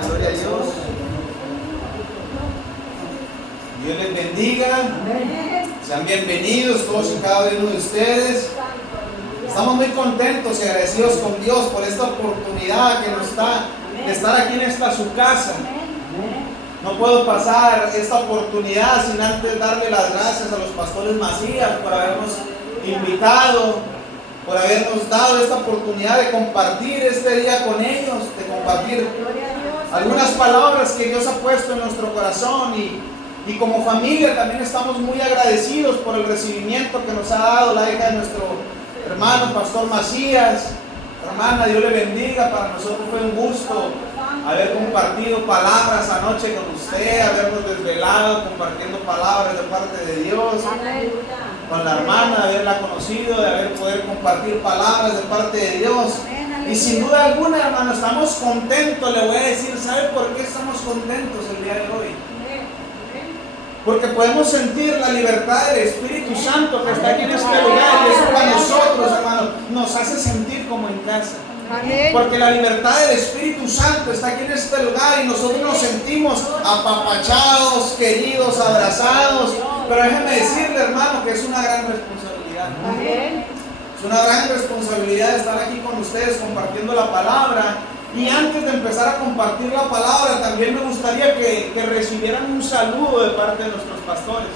gloria a Dios. Dios les bendiga. Sean bienvenidos todos y cada uno de ustedes. Estamos muy contentos y agradecidos con Dios por esta oportunidad que nos da de estar aquí en esta su casa. No puedo pasar esta oportunidad sin antes darle las gracias a los pastores Macías por habernos invitado, por habernos dado esta oportunidad de compartir este día con ellos, de compartir algunas palabras que Dios ha puesto en nuestro corazón, y como familia también estamos muy agradecidos por el recibimiento que nos ha dado la hija de nuestro hermano Pastor Macías. Hermana, Dios le bendiga. Para nosotros fue un gusto haber compartido palabras anoche con usted, habernos desvelado compartiendo palabras de parte de Dios. Con la hermana, de haberla conocido, de haber poder compartir palabras de parte de Dios. Y sin duda alguna, hermano, estamos contentos. Le voy a decir, ¿sabe por qué estamos contentos el día de hoy? Porque podemos sentir la libertad del Espíritu Santo que está aquí en este lugar, y eso para nosotros, hermano, nos hace sentir como en casa. Porque la libertad del Espíritu Santo está aquí en este lugar y nosotros nos sentimos apapachados, queridos, abrazados. Pero déjeme decirle, hermano, que es una gran responsabilidad. Es una gran responsabilidad estar aquí con ustedes compartiendo la palabra. Y antes de empezar a compartir la palabra, también me gustaría que recibieran un saludo de parte de nuestros pastores.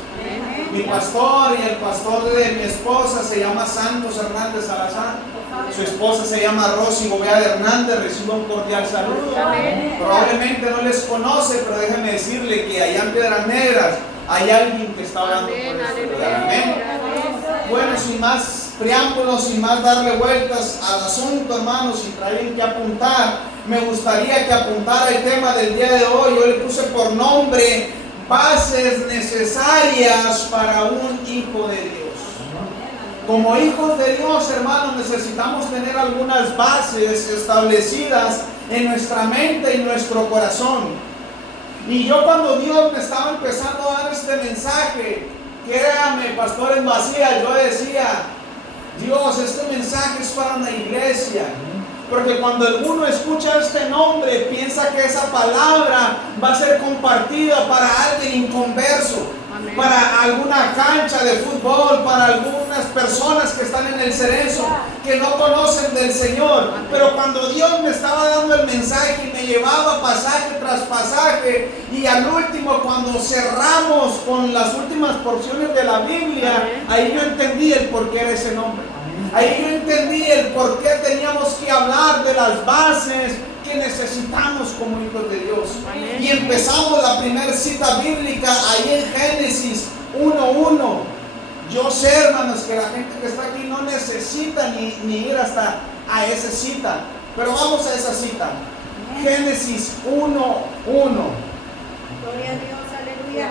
Mi pastor y el pastor de mi esposa se llama Santos Hernández Salazar. Su esposa se llama Rosy Gobea Hernández. Reciba un cordial saludo. Probablemente no les conoce, pero déjenme decirle que allá en Piedras Negras hay alguien que está hablando por este lugar. Amén. Bueno, sin más preámbulos, sin más darle vueltas al asunto, hermanos, si traen que apuntar, me gustaría que apuntara el tema del día de hoy. Yo le puse por nombre: bases necesarias para un hijo de Dios. Como hijos de Dios, hermanos, necesitamos tener algunas bases establecidas en nuestra mente y nuestro corazón. Y yo, cuando Dios me estaba empezando a dar este mensaje, créame, pastores Macías, yo decía: Dios, este mensaje es para una iglesia. Porque cuando alguno escucha este nombre, piensa que esa palabra va a ser compartida para alguien inconverso, para alguna cancha de fútbol, para algunas personas que están en el cerezo, que no conocen del Señor. Pero cuando Dios me estaba dando el mensaje y me llevaba pasaje tras pasaje, y al último, cuando cerramos con las últimas porciones de la Biblia, ahí yo entendí el porqué de ese nombre. Ahí yo entendí el por qué teníamos que hablar de las bases que necesitamos como hijos de Dios. Y empezamos la primera cita bíblica ahí en Génesis 1:1. Yo sé, hermanos, que la gente que está aquí no necesita ni ir hasta a esa cita, pero vamos a esa cita. Génesis 1:1. Gloria a Dios, aleluya.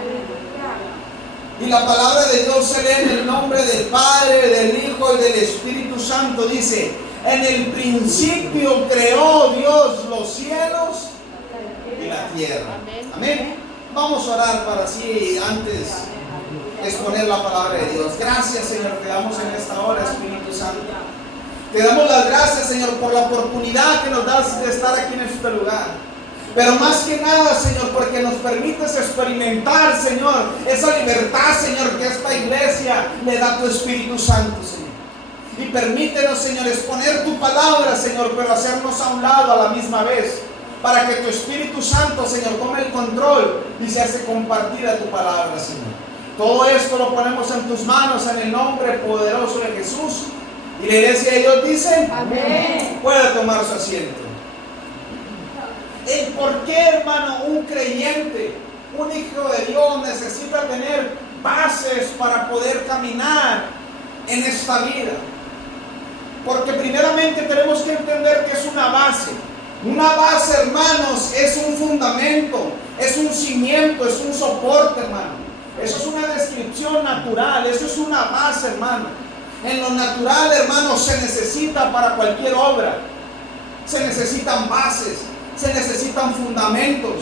Y la palabra de Dios se lee en el nombre del Padre, del Hijo y del Espíritu Santo. Dice: en el principio creó Dios los cielos y la tierra. Amén. Vamos a orar para así antes exponer la palabra de Dios. Gracias, Señor, te damos en esta hora, Espíritu Santo. Te damos las gracias, Señor, por la oportunidad que nos das de estar aquí en este lugar. Pero más que nada, Señor, porque nos permites experimentar, Señor, esa libertad, Señor, que esta iglesia le da a tu Espíritu Santo, Señor. Y permítenos, Señor, exponer tu palabra, Señor, pero hacernos a un lado a la misma vez, para que tu Espíritu Santo, Señor, tome el control y se hace compartida tu palabra, Señor. Todo esto lo ponemos en tus manos, en el nombre poderoso de Jesús. Y la iglesia de Dios dice: amén. Puede tomar su asiento. El por qué, hermano, un creyente, un hijo de Dios necesita tener bases para poder caminar en esta vida. Porque primeramente tenemos que entender que es una base. Una base, hermanos, es un fundamento, es un cimiento, es un soporte, hermano. Eso es una descripción natural, eso es una base, hermano. En lo natural, hermano, se necesita para cualquier obra. Se necesitan bases, se necesitan fundamentos.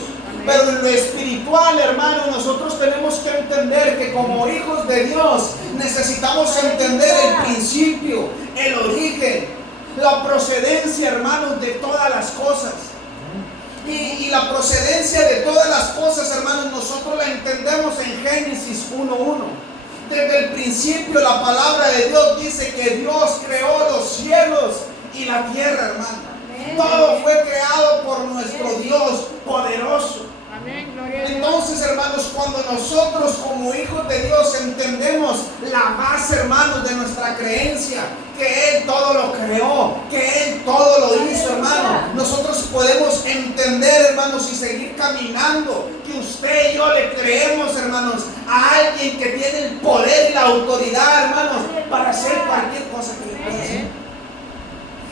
Pero en lo espiritual, hermano, nosotros tenemos que entender que como hijos de Dios necesitamos entender el principio, el origen, la procedencia, hermanos, de todas las cosas. Y la procedencia de todas las cosas, hermanos, nosotros la entendemos en Génesis 1:1. Desde el principio la palabra de Dios dice que Dios creó los cielos y la tierra, hermano. Todo fue creado por nuestro Dios poderoso. Entonces, hermanos, cuando nosotros como hijos de Dios entendemos la base, hermanos, de nuestra creencia, que Él todo lo creó, que Él todo lo hizo, hermano, nosotros podemos entender, hermanos, y seguir caminando, que usted y yo le creemos, hermanos, a alguien que tiene el poder y la autoridad, hermanos, para hacer cualquier cosa que le pueda hacer.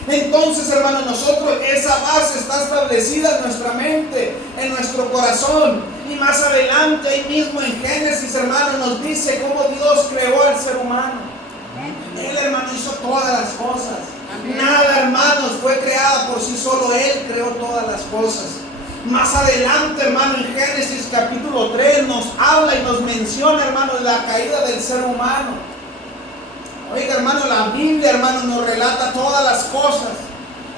Entonces, hermanos, nosotros esa base está establecida en nuestra mente, en nuestro corazón. Y más adelante, ahí mismo en Génesis, hermanos, nos dice cómo Dios creó al ser humano. Él, hermano, hizo todas las cosas. Nada, hermanos, fue creada por sí solo. Él creó todas las cosas. Más adelante, hermano, en Génesis capítulo 3 nos habla y nos menciona, hermano, la caída del ser humano. Oiga, hermano, la Biblia, hermano, nos relata todas las cosas.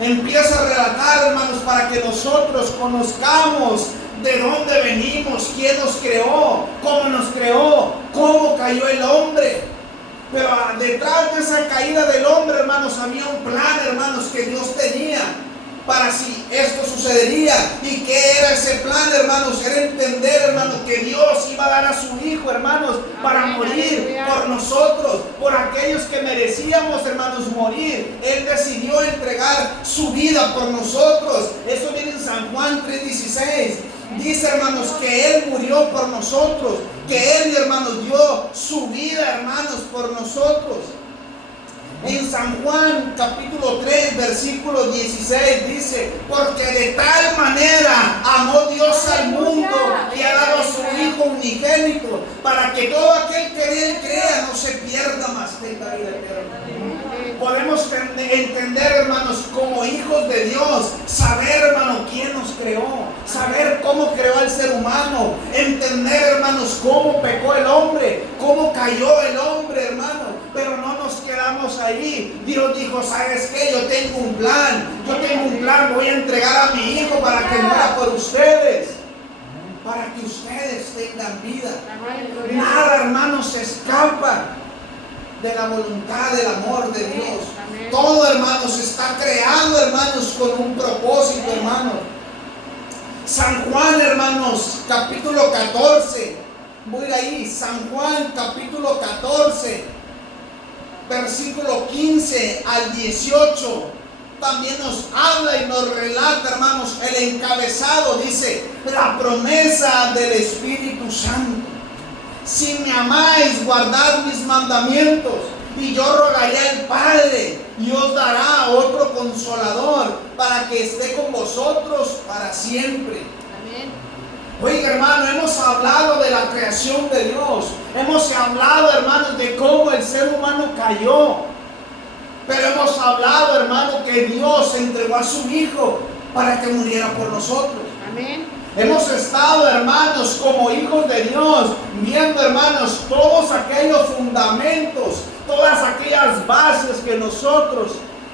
Empieza a relatar, hermanos, para que nosotros conozcamos de dónde venimos, quién nos creó, cómo cayó el hombre. Pero detrás de esa caída del hombre, hermanos, había un plan, hermanos, que Dios tenía para si esto sucedería. ¿Y qué era ese plan, hermanos? Era entender, hermanos, que Dios iba a dar a su Hijo, hermanos, para morir por nosotros, por aquellos que merecíamos, hermanos, morir. Él decidió entregar su vida por nosotros. Eso viene en San Juan 3:16. Dice, hermanos, que Él murió por nosotros, que Él, hermanos, dio su vida, hermanos, por nosotros. En San Juan capítulo 3 versículo 16 dice: porque de tal manera amó Dios al mundo y ha dado a su Hijo unigénito, para que todo aquel que en Él crea no se pierda, mas tenga vida eterna. Podemos entender, hermanos, como hijos de Dios, saber, hermano, quién nos creó, saber cómo creó al ser humano, entender, hermanos, cómo pecó el hombre, cómo cayó el hombre, hermano. Pero no nos quedamos ahí. Dios dijo: ¿sabes qué? Yo tengo un plan, voy a entregar a mi Hijo para que muera por ustedes, para que ustedes tengan vida. Nada, hermanos, se escapa de la voluntad, del amor de Dios. Todo, hermanos, está creado, hermanos, con un propósito, hermanos. San Juan, hermanos, capítulo 14. Voy ahí, San Juan, capítulo 14, versículo 15 al 18. También nos habla y nos relata, hermanos, el encabezado. Dice: la promesa del Espíritu Santo. Si me amáis, guardad mis mandamientos, y yo rogaré al Padre, y os dará otro consolador, para que esté con vosotros para siempre. Amén. Oiga, hermano, hemos hablado de la creación de Dios. Hemos hablado, hermanos, de cómo el ser humano cayó. Pero hemos hablado, hermano, que Dios entregó a su Hijo para que muriera por nosotros. Amén. Hemos estado, hermanos, como hijos de Dios, viendo, hermanos, todos aquellos fundamentos, todas aquellas bases que nosotros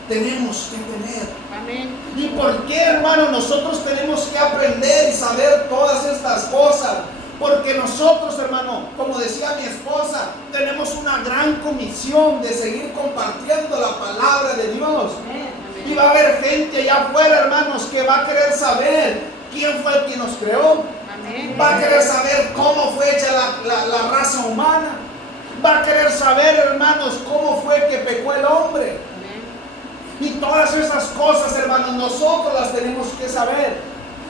tenemos que tener. Amén. ¿Y por qué, hermanos, nosotros tenemos que aprender y saber todas estas cosas? Porque nosotros, hermano, como decía mi esposa, tenemos una gran comisión de seguir compartiendo la palabra de Dios. Amén. Y va a haber gente allá afuera, hermanos, que va a querer saber quién fue el que nos creó. Amén. Va a querer saber cómo fue hecha la raza humana. Va a querer saber, hermanos, cómo fue que pecó el hombre. Amén. Y todas esas cosas, hermanos, nosotros las tenemos que saber.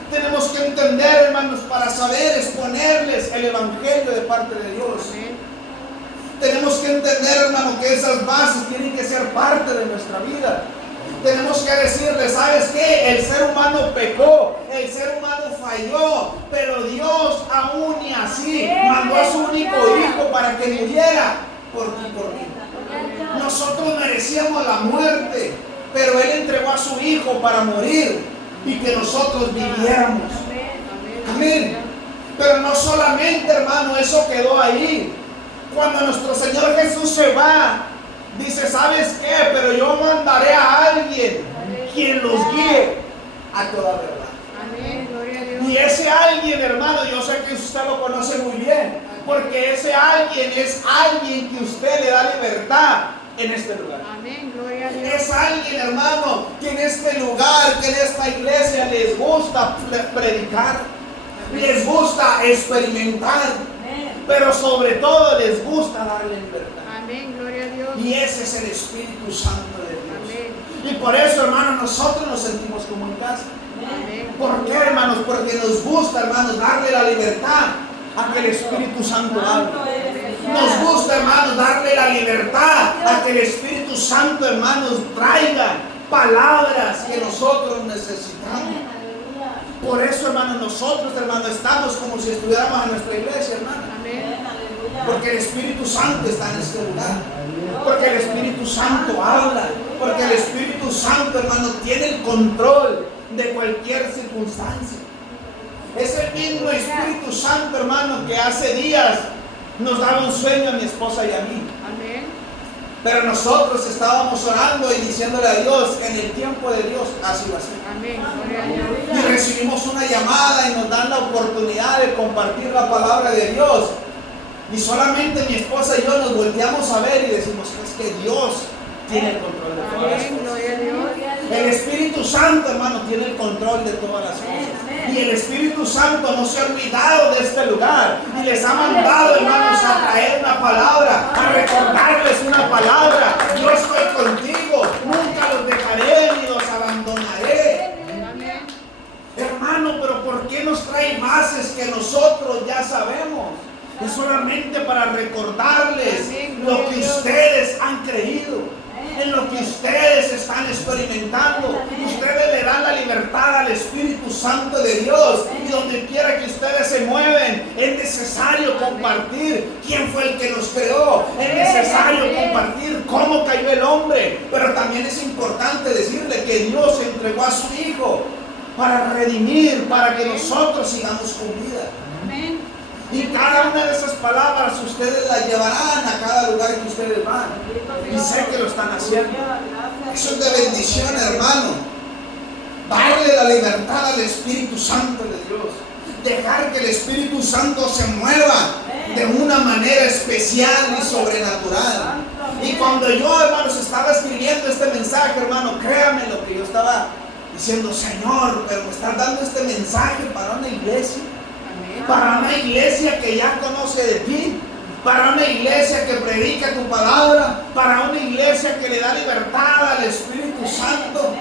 Tenemos que entender, hermanos, para saber exponerles el evangelio de parte de Dios. Amén. Tenemos que entender, hermano, que esas bases tienen que ser parte de nuestra vida. Tenemos que decirles: ¿sabes qué? El ser humano pecó, el ser humano falló, pero Dios aún y así mandó a su único Hijo para que muriera por ti y por mí. Nosotros merecíamos la muerte, pero Él entregó a su Hijo para morir y que nosotros viviéramos. Amén. Pero no solamente, hermano, eso quedó ahí. Cuando nuestro Señor Jesús se va, dice: ¿sabes qué? Pero yo mandaré a alguien quien los guíe a toda verdad. Amén. alguien, hermano, yo sé que usted lo conoce muy bien, porque ese alguien es alguien que usted le da libertad en este lugar. Amén, gloria a Dios. Es alguien, hermano, que en este lugar, que en esta iglesia les gusta predicar, les gusta experimentar, pero sobre todo les gusta darle libertad. Amén, gloria a Dios. Y ese es el Espíritu Santo de Dios. Amén. Y por eso, hermano, nosotros nos sentimos como en casa. Amén. ¿Por qué, hermanos? Porque nos gusta, hermanos, darle la libertad a que el Espíritu Santo hable. Nos gusta, hermanos, darle la libertad a que el Espíritu Santo, hermanos, traiga palabras que nosotros necesitamos. Por eso, hermanos, nosotros, hermanos, estamos como si estuviéramos en nuestra iglesia, hermano. Amén. Porque el Espíritu Santo está en este lugar. Porque el Espíritu Santo habla. Porque el Espíritu Santo, hermano, tiene el control de cualquier circunstancia. Es el mismo Espíritu Santo, hermano, que hace días nos daba un sueño a mi esposa y a mí. Amén. Pero nosotros estábamos orando y diciéndole a Dios, en el tiempo de Dios, así va a ser. Amén, gloria a Dios. Y recibimos una llamada y nos dan la oportunidad de compartir la palabra de Dios. Y solamente mi esposa y yo nos volteamos a ver y decimos, es que Dios tiene el control de todas las Amén, cosas. gloria a Dios. El Espíritu Santo, hermano, tiene el control de todas las cosas. Y el Espíritu Santo no se ha olvidado de este lugar. Y les ha mandado, hermanos, a traer una palabra, a recordarles una palabra. Yo estoy contigo, nunca los dejaré ni los abandonaré. Amén. Hermano, pero ¿por qué nos trae bases que nosotros ya sabemos? Es solamente para recordarles lo que ustedes han creído, en lo que ustedes están experimentando. Ustedes le dan la libertad al Espíritu Santo de Dios, y donde quiera que ustedes se mueven, es necesario compartir quién fue el que nos creó, es necesario compartir cómo cayó el hombre, pero también es importante decirle que Dios entregó a su Hijo para redimir, para que nosotros sigamos con vida. Amén. Y cada una de esas palabras ustedes las llevarán a cada lugar que ustedes van. Y sé que lo están haciendo. Eso es de bendición, hermano. Darle la libertad al Espíritu Santo de Dios. Dejar que el Espíritu Santo se mueva de una manera especial y sobrenatural. Y cuando yo, hermanos, estaba escribiendo este mensaje, hermano, créanme lo que yo estaba diciendo, Señor, pero me estás dando este mensaje para una iglesia. Para una iglesia que ya conoce de ti, para una iglesia que predica tu palabra, para una iglesia que le da libertad al Espíritu Santo.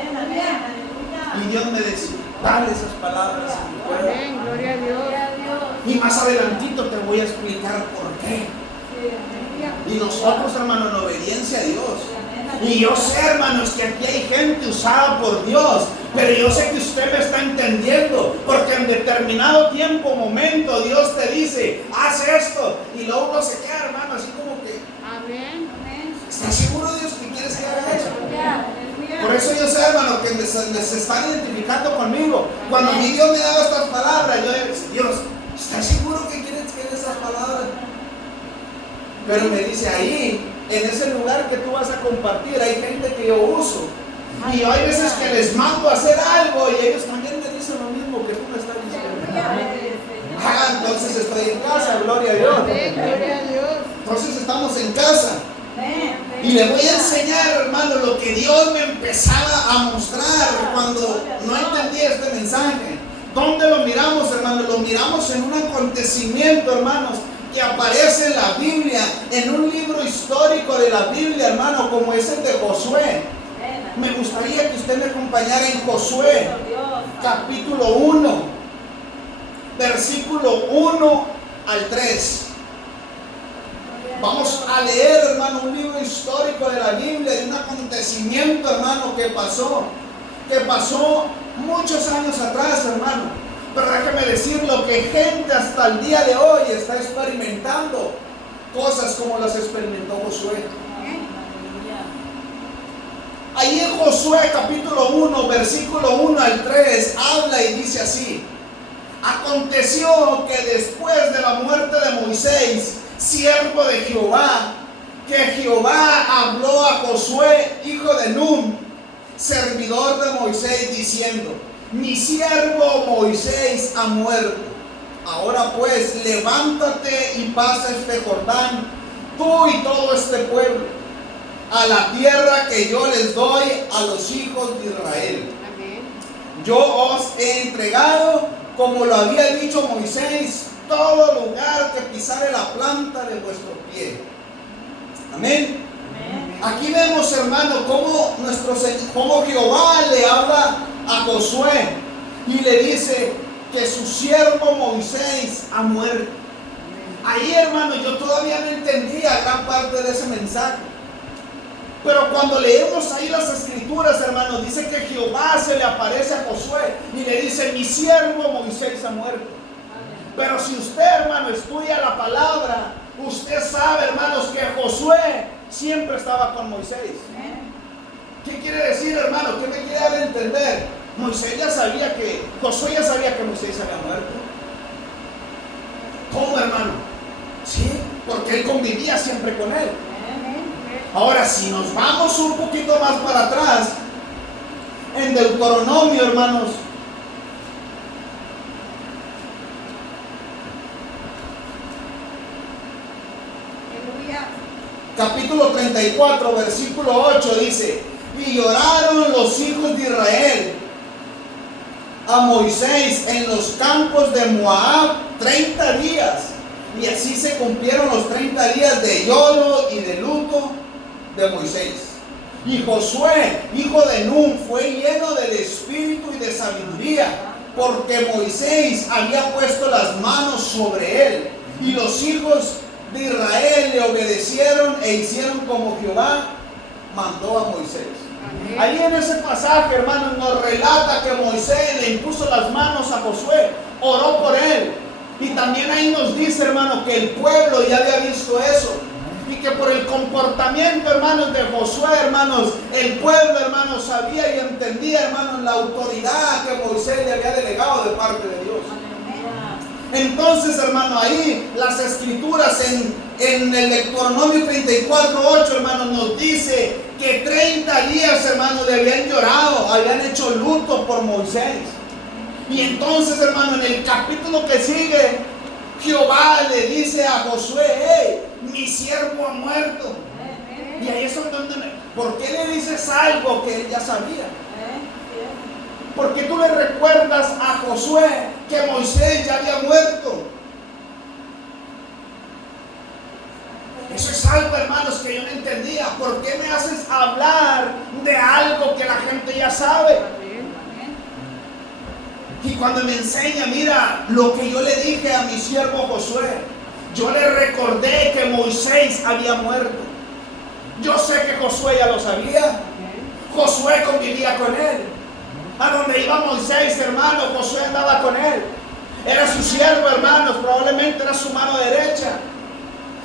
Y Dios me decía, dale esas palabras a mi pueblo. Amén, gloria a Dios. Y más adelantito te voy a explicar por qué. Y nosotros, hermano, en obediencia a Dios. Y yo sé, hermanos, que aquí hay gente usada por Dios, pero yo sé que usted me está entendiendo, porque en determinado tiempo, momento, Dios te dice, haz esto, y luego uno se queda, hermano, así como que, Amén. ¿estás seguro, Dios, que quieres que haga eso? Por eso yo sé, hermano, que se están identificando conmigo. Cuando mi Dios me daba estas palabras, yo decía, Dios, ¿estás seguro que quieres que esas palabras? Pero me dice, ahí, en ese lugar que tú vas a compartir, hay gente que yo uso. Y yo hay veces que les mando a hacer algo y ellos también me dicen lo mismo que tú me estás diciendo. Ah, entonces estoy en casa, gloria a Dios. Amén, gloria a Dios. Entonces estamos en casa. Y le voy a enseñar, hermano, lo que Dios me empezaba a mostrar cuando no entendía este mensaje. ¿Dónde lo miramos, hermano? Lo miramos en un acontecimiento, hermanos, que aparece en la Biblia, en un libro histórico de la Biblia, hermano, como es el de Josué. Me gustaría que usted me acompañara en Josué, capítulo 1, versículo 1 al 3. Vamos a leer, hermano, un libro histórico de la Biblia, de un acontecimiento, hermano, que pasó muchos años atrás, hermano. Pero déjeme decirlo, que gente hasta el día de hoy está experimentando cosas como las experimentó Josué. Ahí en Josué capítulo 1, versículo 1 al 3, habla y dice así: aconteció que después de la muerte de Moisés, siervo de Jehová, que Jehová habló a Josué, hijo de Nun, servidor de Moisés, diciendo: mi siervo Moisés ha muerto. ahora pues, levántate y pasa este Jordán, tú y todo este pueblo, a la tierra que yo les doy a los hijos de Israel. Amén. Yo os he entregado, como lo había dicho Moisés, todo lugar que pisare la planta de vuestro pie. Amén. Aquí vemos, hermano, cómo Jehová le habla a Josué y le dice que su siervo Moisés ha muerto. Ahí, hermano, yo todavía no entendía gran parte de ese mensaje. Pero cuando leemos ahí las escrituras, hermano, dice que Jehová se le aparece a Josué y le dice: mi siervo Moisés ha muerto. Pero si usted, hermano, estudia la palabra, usted sabe, hermanos, que Josué siempre estaba con Moisés. ¿Qué quiere decir, hermano? ¿Qué me quiere dar a entender? Josué ya sabía que Moisés había muerto. ¿Cómo, hermano? Sí, porque él convivía siempre con él. Ahora, si nos vamos un poquito más para atrás, en Deuteronomio, hermanos, capítulo 34, versículo 8 dice: y lloraron los hijos de Israel a Moisés en los campos de Moab 30 días. Y así se cumplieron los 30 días de lloro y de luto de Moisés. Y Josué, hijo de Nun, fue lleno del espíritu y de sabiduría, porque Moisés había puesto las manos sobre él. Y los hijos de Israel le obedecieron e hicieron como Jehová mandó a Moisés. Amén. Ahí en ese pasaje, hermano, nos relata que Moisés le impuso las manos a Josué, oró por él. Y también ahí nos dice, hermano, que el pueblo ya había visto eso. Y que por el comportamiento, hermanos, de Josué, hermanos, el pueblo, hermanos, sabía y entendía, hermanos, la autoridad que Moisés le había delegado de parte de Dios. Entonces, hermano, ahí las escrituras en el Deuteronomio 34:8, hermano, nos dice que 30 días, hermano, le habían llorado, habían hecho luto por Moisés. Y entonces, hermano, en el capítulo que sigue, Jehová le dice a Josué: hey, mi siervo ha muerto. Y ahí es donde, ¿por qué le dices algo que él ya sabía? ¿Por qué tú le recuerdas a Josué que Moisés ya había muerto? Eso es algo, hermanos, que yo no entendía. ¿Por qué me haces hablar de algo que la gente ya sabe? Y cuando me enseña, mira, lo que yo le dije a mi siervo Josué, yo le recordé que Moisés había muerto. Yo sé que Josué ya lo sabía. Josué convivía con él. A donde iba Moisés, hermano, Josué andaba con él. Era su siervo, hermanos, probablemente era su mano derecha.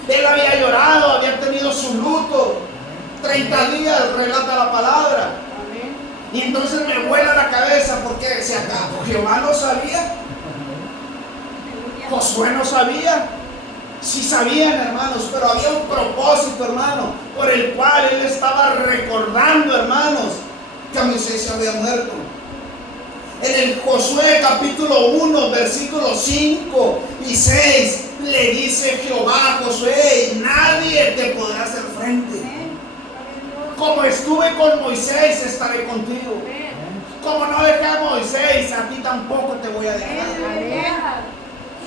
Él había llorado, había tenido su luto. 30 días, relata la palabra. Y entonces me vuela la cabeza, porque si acaso Jehová no sabía, Josué no sabía. Sí sabían, hermanos, pero había un propósito, hermano, por el cual él estaba recordando, hermanos, que Moisés había muerto. En el Josué capítulo 1, versículos 5 y 6, le dice Jehová a Josué: nadie te podrá hacer frente. Como estuve con Moisés, estaré contigo. Como no dejé a Moisés, a ti tampoco te voy a dejar.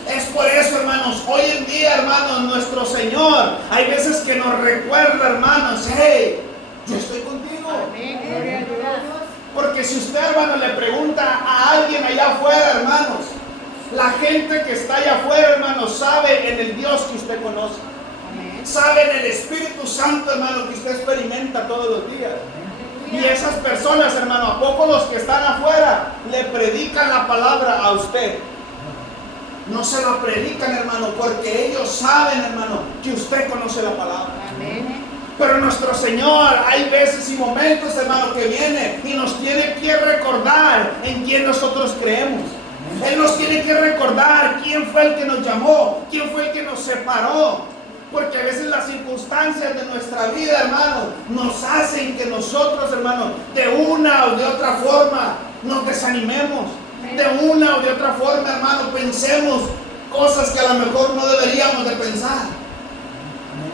Es por eso, hermanos, hoy en día, hermanos, nuestro Señor, hay veces que nos recuerda, hermanos: hey, yo estoy contigo. Porque si usted, hermano, le pregunta a alguien allá afuera, hermanos, la gente que está allá afuera, hermanos, sabe en el Dios que usted conoce. Sabe en el Espíritu Santo, hermano, que usted experimenta todos los días. Y esas personas, hermano, ¿a poco los que están afuera le predican la palabra a usted? No se la predican, hermano, porque ellos saben, hermano, que usted conoce la palabra. Pero nuestro Señor, hay veces y momentos, hermano, que viene y nos tiene que recordar en quién nosotros creemos. Él nos tiene que recordar quién fue el que nos llamó, quién fue el que nos separó. Porque a veces las circunstancias de nuestra vida, hermano, nos hacen que nosotros, hermano, de una o de otra forma nos desanimemos. De una o de otra forma, hermano, pensemos cosas que a lo mejor no deberíamos de pensar.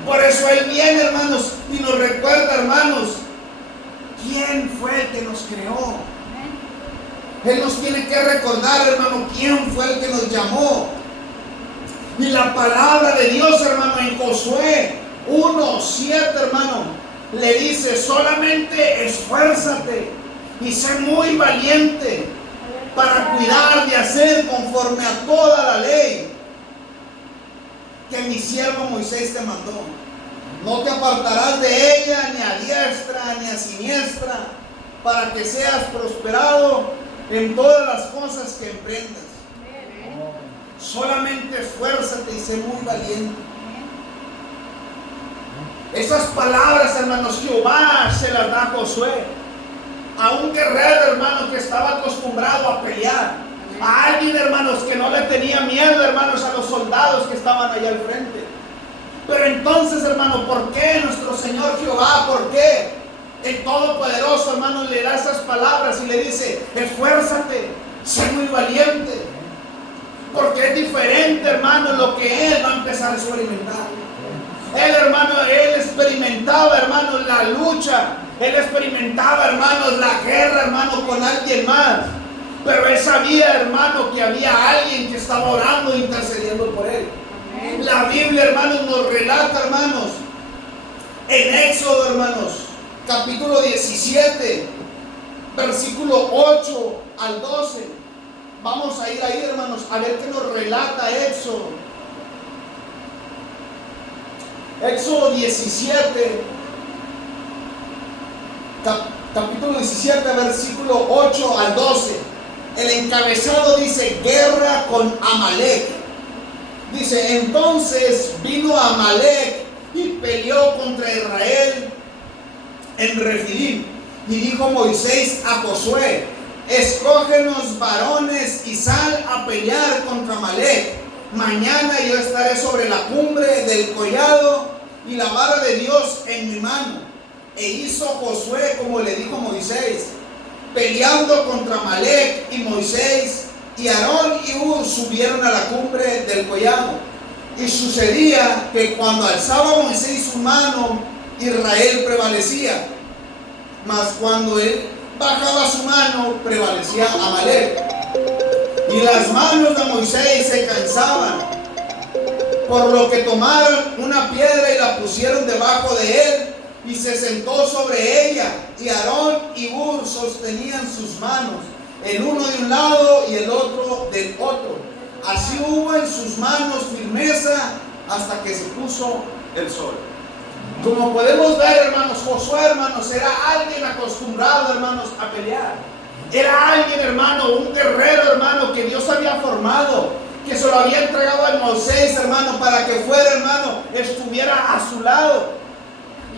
Por eso Él viene, hermanos, y nos recuerda, hermanos, quién fue el que nos creó. Él nos tiene que recordar, hermano, quién fue el que nos llamó. Y la palabra de Dios, hermano, en Josué 1:7, hermano, le dice: solamente esfuérzate y sé muy valiente para cuidar de hacer conforme a toda la ley que mi siervo Moisés te mandó. No te apartarás de ella ni a diestra ni a siniestra, para que seas prosperado en todas las cosas que emprendas. Solamente esfuérzate y sé muy valiente. Esas palabras, hermanos, Jehová se las da a Josué, a un guerrero, hermano, que estaba acostumbrado a pelear, a alguien, hermanos, que no le tenía miedo, hermanos, a los soldados que estaban allá al frente. Pero entonces, hermano, ¿por qué nuestro Señor Jehová? ¿Por qué el Todopoderoso, hermano, le da esas palabras y le dice: esfuérzate, sé muy valiente? Porque es diferente, hermano, lo que Él va a empezar a experimentar. Él, hermano, Él experimentaba, hermano, la lucha. Él experimentaba, hermanos, la guerra, hermano, con alguien más. Pero Él sabía, hermano, que había alguien que estaba orando e intercediendo por Él. La Biblia, hermanos, nos relata, hermanos, en Éxodo, hermanos, capítulo 17, versículo 8 al 12. Vamos a ir ahí, hermanos, a ver qué nos relata Éxodo. Éxodo 17, capítulo 17, versículo 8 al 12. El encabezado dice: guerra con Amalek. Dice: entonces vino Amalek y peleó contra Israel en Refidim. Y dijo Moisés a Josué: escógenos varones y sal a pelear contra Amalek. Mañana yo estaré sobre la cumbre del collado y la vara de Dios en mi mano. E hizo Josué como le dijo Moisés, peleando contra Amalek. Y Moisés y Aarón y Hur subieron a la cumbre del collado. Y sucedía que cuando alzaba Moisés su mano, Israel prevalecía. Mas cuando él bajaba su mano, prevalecía Amalek. Y las manos de Moisés se cansaban, por lo que tomaron una piedra y la pusieron debajo de él, y se sentó sobre ella. Y Aarón y Hur sostenían sus manos, el uno de un lado y el otro del otro. Así hubo en sus manos firmeza hasta que se puso el sol. Como podemos ver, hermanos, Josué, hermanos, era alguien acostumbrado, hermanos, a pelear. Era alguien, hermano, un guerrero, hermano, que Dios había formado, que se lo había entregado a Moisés, hermano, para que fuera, hermano, estuviera a su lado.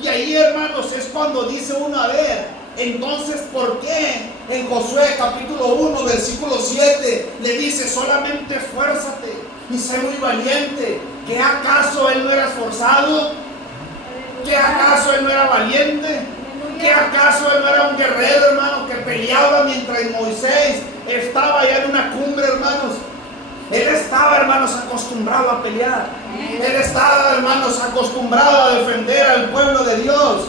Y ahí, hermanos, es cuando dice uno: a ver, entonces, ¿por qué en Josué capítulo 1, versículo 7 le dice: solamente esfuérzate y sé muy valiente? ¿Que acaso él no era esforzado? ¿Que acaso él no era valiente? ¿Que acaso él no era un guerrero, hermano, que peleaba mientras Moisés estaba allá en una cumbre, hermanos? Él estaba, hermanos, acostumbrado a pelear. Él estaba, hermanos, acostumbrado a defender al pueblo de Dios.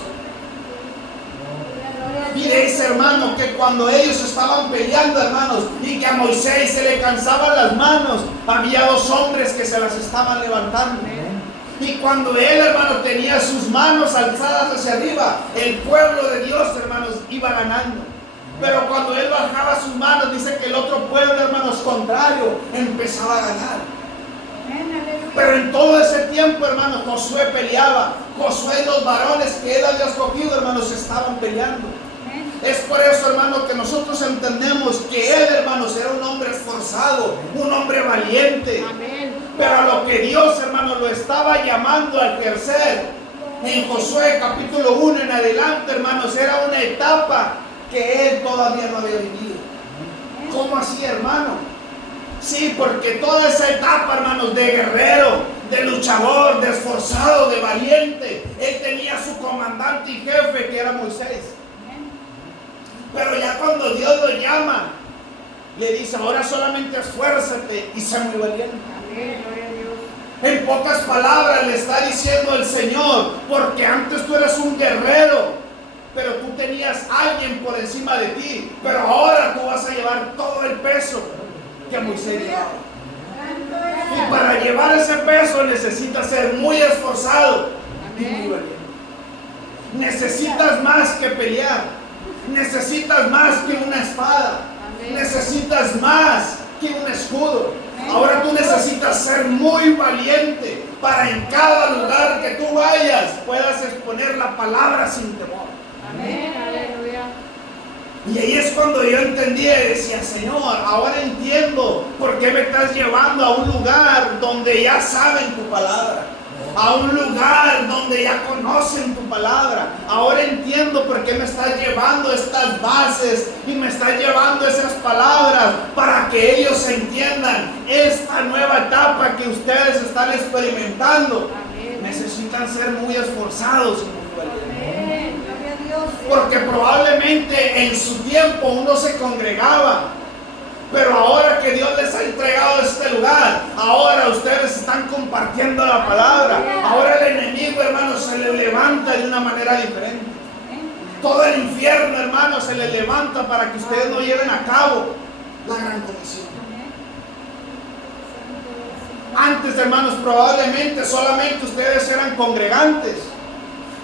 Mire ese hermano, que cuando ellos estaban peleando, hermanos, y que a Moisés se le cansaban las manos, había dos hombres que se las estaban levantando. Y cuando él, hermano, tenía sus manos alzadas hacia arriba, el pueblo de Dios, hermanos, iba ganando. Pero cuando él bajaba sus manos, dice que el otro pueblo, hermanos, contrario, empezaba a ganar. Pero en todo ese tiempo, hermanos, Josué peleaba. Josué y los varones que él había escogido, hermanos, estaban peleando. Es por eso, hermano, que nosotros entendemos que él, hermanos, era un hombre esforzado, un hombre valiente. Pero a lo que Dios, hermano, lo estaba llamando a ejercer en Josué capítulo 1 en adelante, hermanos, era una etapa que él todavía no había vivido. ¿Cómo así, hermano? Sí, porque toda esa etapa, hermanos, de guerrero, de luchador, de esforzado, de valiente, él tenía su comandante y jefe, que era Moisés. Pero ya cuando Dios lo llama, le dice: ahora solamente esfuérzate y sé muy valiente. Amén. Gloria a Dios. En pocas palabras le está diciendo el Señor, porque antes tú eras un guerrero, pero tú tenías a alguien por encima de ti, pero ahora tú vas a llevar todo el peso que Moisés llevaba. Y para llevar ese peso necesitas ser muy esforzado y muy valiente. Necesitas más que pelear, necesitas más que una espada, necesitas más que un escudo. Ahora tú necesitas ser muy valiente para en cada lugar que tú vayas puedas exponer la palabra sin temor. Amén. Aleluya. Y ahí es cuando yo entendía y decía, Señor, ahora entiendo por qué me estás llevando a un lugar donde ya saben tu palabra, a un lugar donde ya conocen tu palabra. Ahora entiendo por qué me estás llevando estas bases y me estás llevando esas palabras para que ellos entiendan esta nueva etapa que ustedes están experimentando. Amén. Necesitan ser muy esforzados y muy valientes. Amén. Gloria a Dios. Porque probablemente en su tiempo uno se congregaba, pero ahora que Dios les ha entregado este lugar, ahora ustedes están compartiendo la palabra. Ahora el enemigo, hermanos, se le levanta de una manera diferente. Todo el infierno, hermanos, se le levanta para que ustedes no lleven a cabo la gran comisión. Antes, hermanos, probablemente solamente ustedes eran congregantes.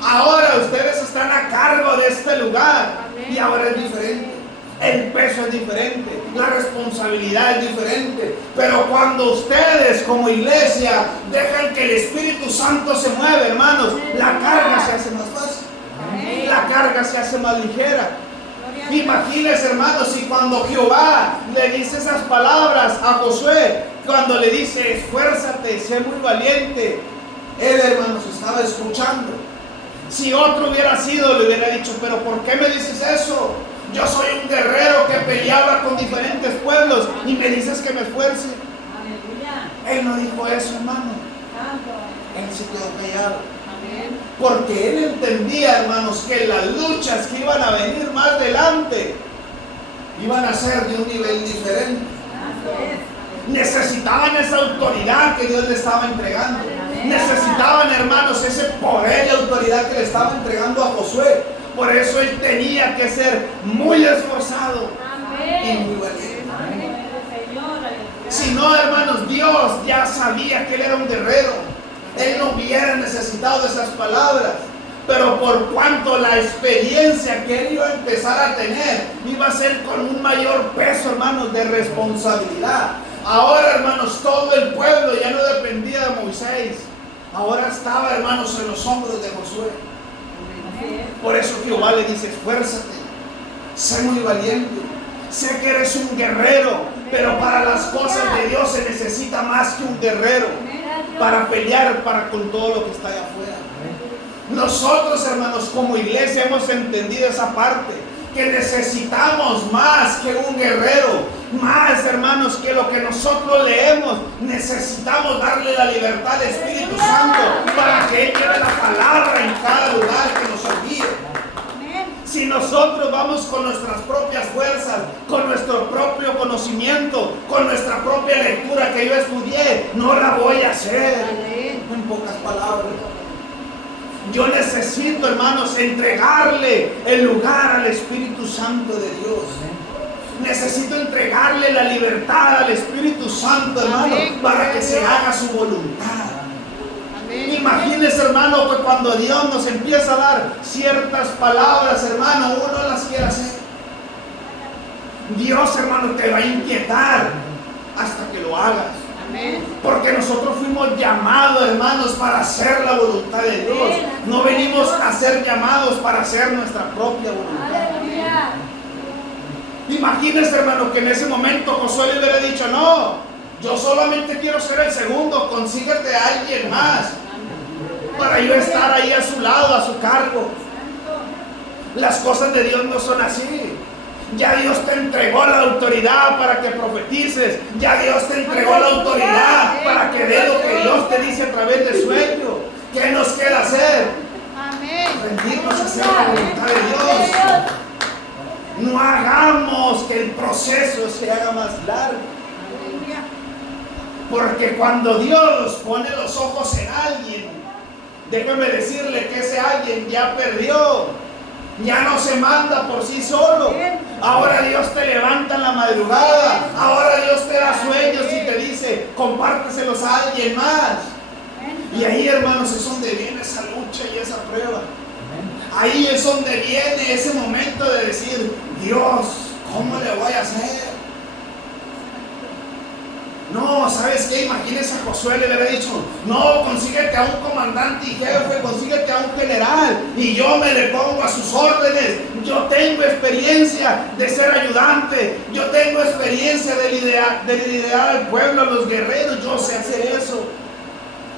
Ahora ustedes están a cargo de este lugar y ahora es diferente. El peso es diferente, la responsabilidad es diferente. Pero cuando ustedes como iglesia dejan que el Espíritu Santo se mueva, hermanos, la carga se hace más fácil, la carga se hace más ligera. Imagínense, hermanos, si cuando Jehová le dice esas palabras a Josué, cuando le dice, esfuérzate, sé muy valiente, él, hermanos, estaba escuchando. Si otro hubiera sido, le hubiera dicho, pero ¿por qué me dices eso? Yo soy un guerrero que peleaba con diferentes pueblos y me dices que me esfuerce. Él no dijo eso, hermano. Él se quedó callado. Porque él entendía, hermanos, que las luchas que iban a venir más adelante iban a ser de un nivel diferente. Necesitaban esa autoridad que Dios le estaba entregando. Necesitaban, hermanos, ese poder y autoridad que le estaba entregando a Josué. Por eso él tenía que ser muy esforzado y muy valiente. Si no, hermanos, Dios ya sabía que él era un guerrero. Él no hubiera necesitado de esas palabras. Pero por cuanto la experiencia que él iba a empezar a tener iba a ser con un mayor peso, hermanos, de responsabilidad. Ahora, hermanos, todo el pueblo ya no dependía de Moisés. Ahora estaba, hermanos, en los hombros de Josué. Por eso Jehová le dice, esfuérzate, sé muy valiente. Sé que eres un guerrero, pero para las cosas de Dios se necesita más que un guerrero para pelear con todo lo que está allá afuera. Nosotros, hermanos, como iglesia hemos entendido esa parte, que necesitamos más que un guerrero, más, hermanos, que lo que nosotros leemos. Necesitamos darle la libertad al Espíritu Santo para que Él lleve la palabra en cada lugar que nos envíe. Si nosotros vamos con nuestras propias fuerzas, con nuestro propio conocimiento, con nuestra propia lectura que yo estudié, no la voy a hacer. En pocas palabras, yo necesito, hermanos, entregarle el lugar al Espíritu Santo de Dios. Necesito entregarle la libertad al Espíritu Santo, hermano, para que se haga su voluntad. Imagínense, hermano, que cuando Dios nos empieza a dar ciertas palabras, hermano, uno las quiere hacer. Dios, hermano, te va a inquietar hasta que lo hagas. Porque nosotros fuimos llamados, hermanos, para hacer la voluntad de Dios. No venimos a ser llamados para hacer nuestra propia voluntad. Imagínense, hermano, que en ese momento Josué le hubiera dicho, no, yo solamente quiero ser el segundo, consíguete a alguien más para yo estar ahí a su lado, a su cargo. Las cosas de Dios no son así. Ya Dios te entregó la autoridad para que profetices. Ya Dios te entregó la autoridad para que veas lo que Dios te dice a través de sueño. ¿Qué nos queda hacer? Rendirnos a hacer la voluntad de Dios. No hagamos que el proceso se haga más largo. Porque cuando Dios pone los ojos en alguien, déjeme decirle que ese alguien ya perdió. Ya no se manda por sí solo. Ahora Dios te levanta en la madrugada. Ahora Dios te da sueños y te dice, compárteselos a alguien más. Y ahí, hermanos, es donde viene esa lucha y esa prueba. Ahí es donde viene ese momento de decir, Dios, ¿cómo le voy a hacer? No, ¿sabes qué? Imagínese a Josué, le hubiera dicho, no, consíguete a un comandante y jefe, consíguete a un general y yo me le pongo a sus órdenes. Yo tengo experiencia de ser ayudante, yo tengo experiencia de liderar al pueblo, a los guerreros, yo sé hacer eso.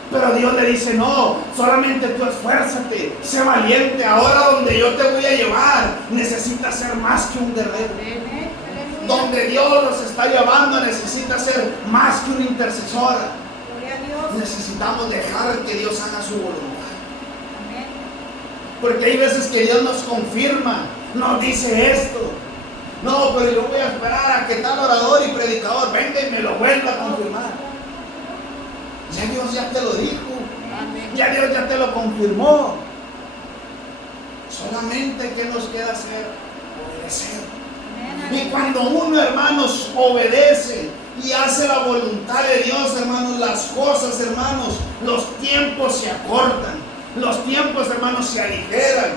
Pero Dios le dice, no, solamente tú esfuérzate, sé valiente, ahora donde yo te voy a llevar, necesitas ser más que un guerrero. Donde Dios los está llevando, necesita ser más que una intercesora. Necesitamos dejar que Dios haga su voluntad. Porque hay veces que Dios nos confirma, nos dice esto. No, pero yo voy a esperar a que tal orador y predicador venga y me lo vuelva a confirmar. Ya Dios ya te lo dijo. Ya Dios ya te lo confirmó. Solamente ¿qué nos queda hacer? Obedecer. Y cuando uno, hermanos, obedece y hace la voluntad de Dios, hermanos, las cosas, hermanos, los tiempos se acortan, los tiempos, hermanos, se aligeran.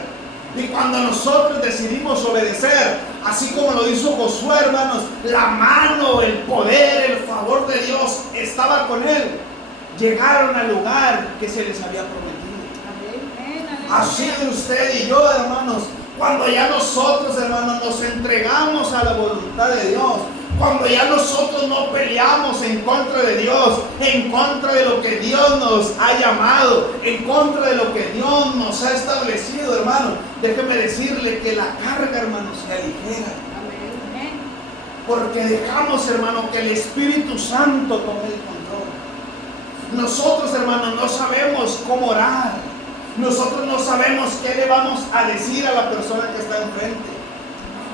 Y cuando nosotros decidimos obedecer, así como lo hizo Josué, hermanos, la mano, el poder, el favor de Dios estaba con él. Llegaron al lugar que se les había prometido. Así de usted y yo, hermanos, cuando ya nosotros, hermanos, nos entregamos a la voluntad de Dios, cuando ya nosotros no peleamos en contra de Dios, en contra de lo que Dios nos ha llamado, en contra de lo que Dios nos ha establecido, hermanos, déjeme decirle que la carga, hermanos, se aligera. Porque dejamos, hermano, que el Espíritu Santo tome el control. Nosotros, hermanos, no sabemos cómo orar. Nosotros no sabemos qué le vamos a decir a la persona que está enfrente.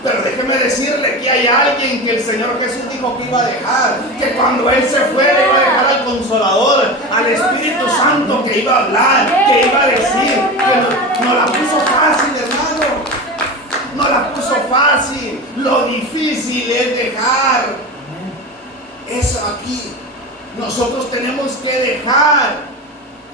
Pero déjeme decirle que hay alguien que el Señor Jesús dijo que iba a dejar. Que cuando Él se fuera iba a dejar al Consolador, al Espíritu Santo que iba a hablar, que iba a decir. Que no la puso fácil, hermano. No la puso fácil. Lo difícil es dejar. Eso aquí. Nosotros tenemos que dejar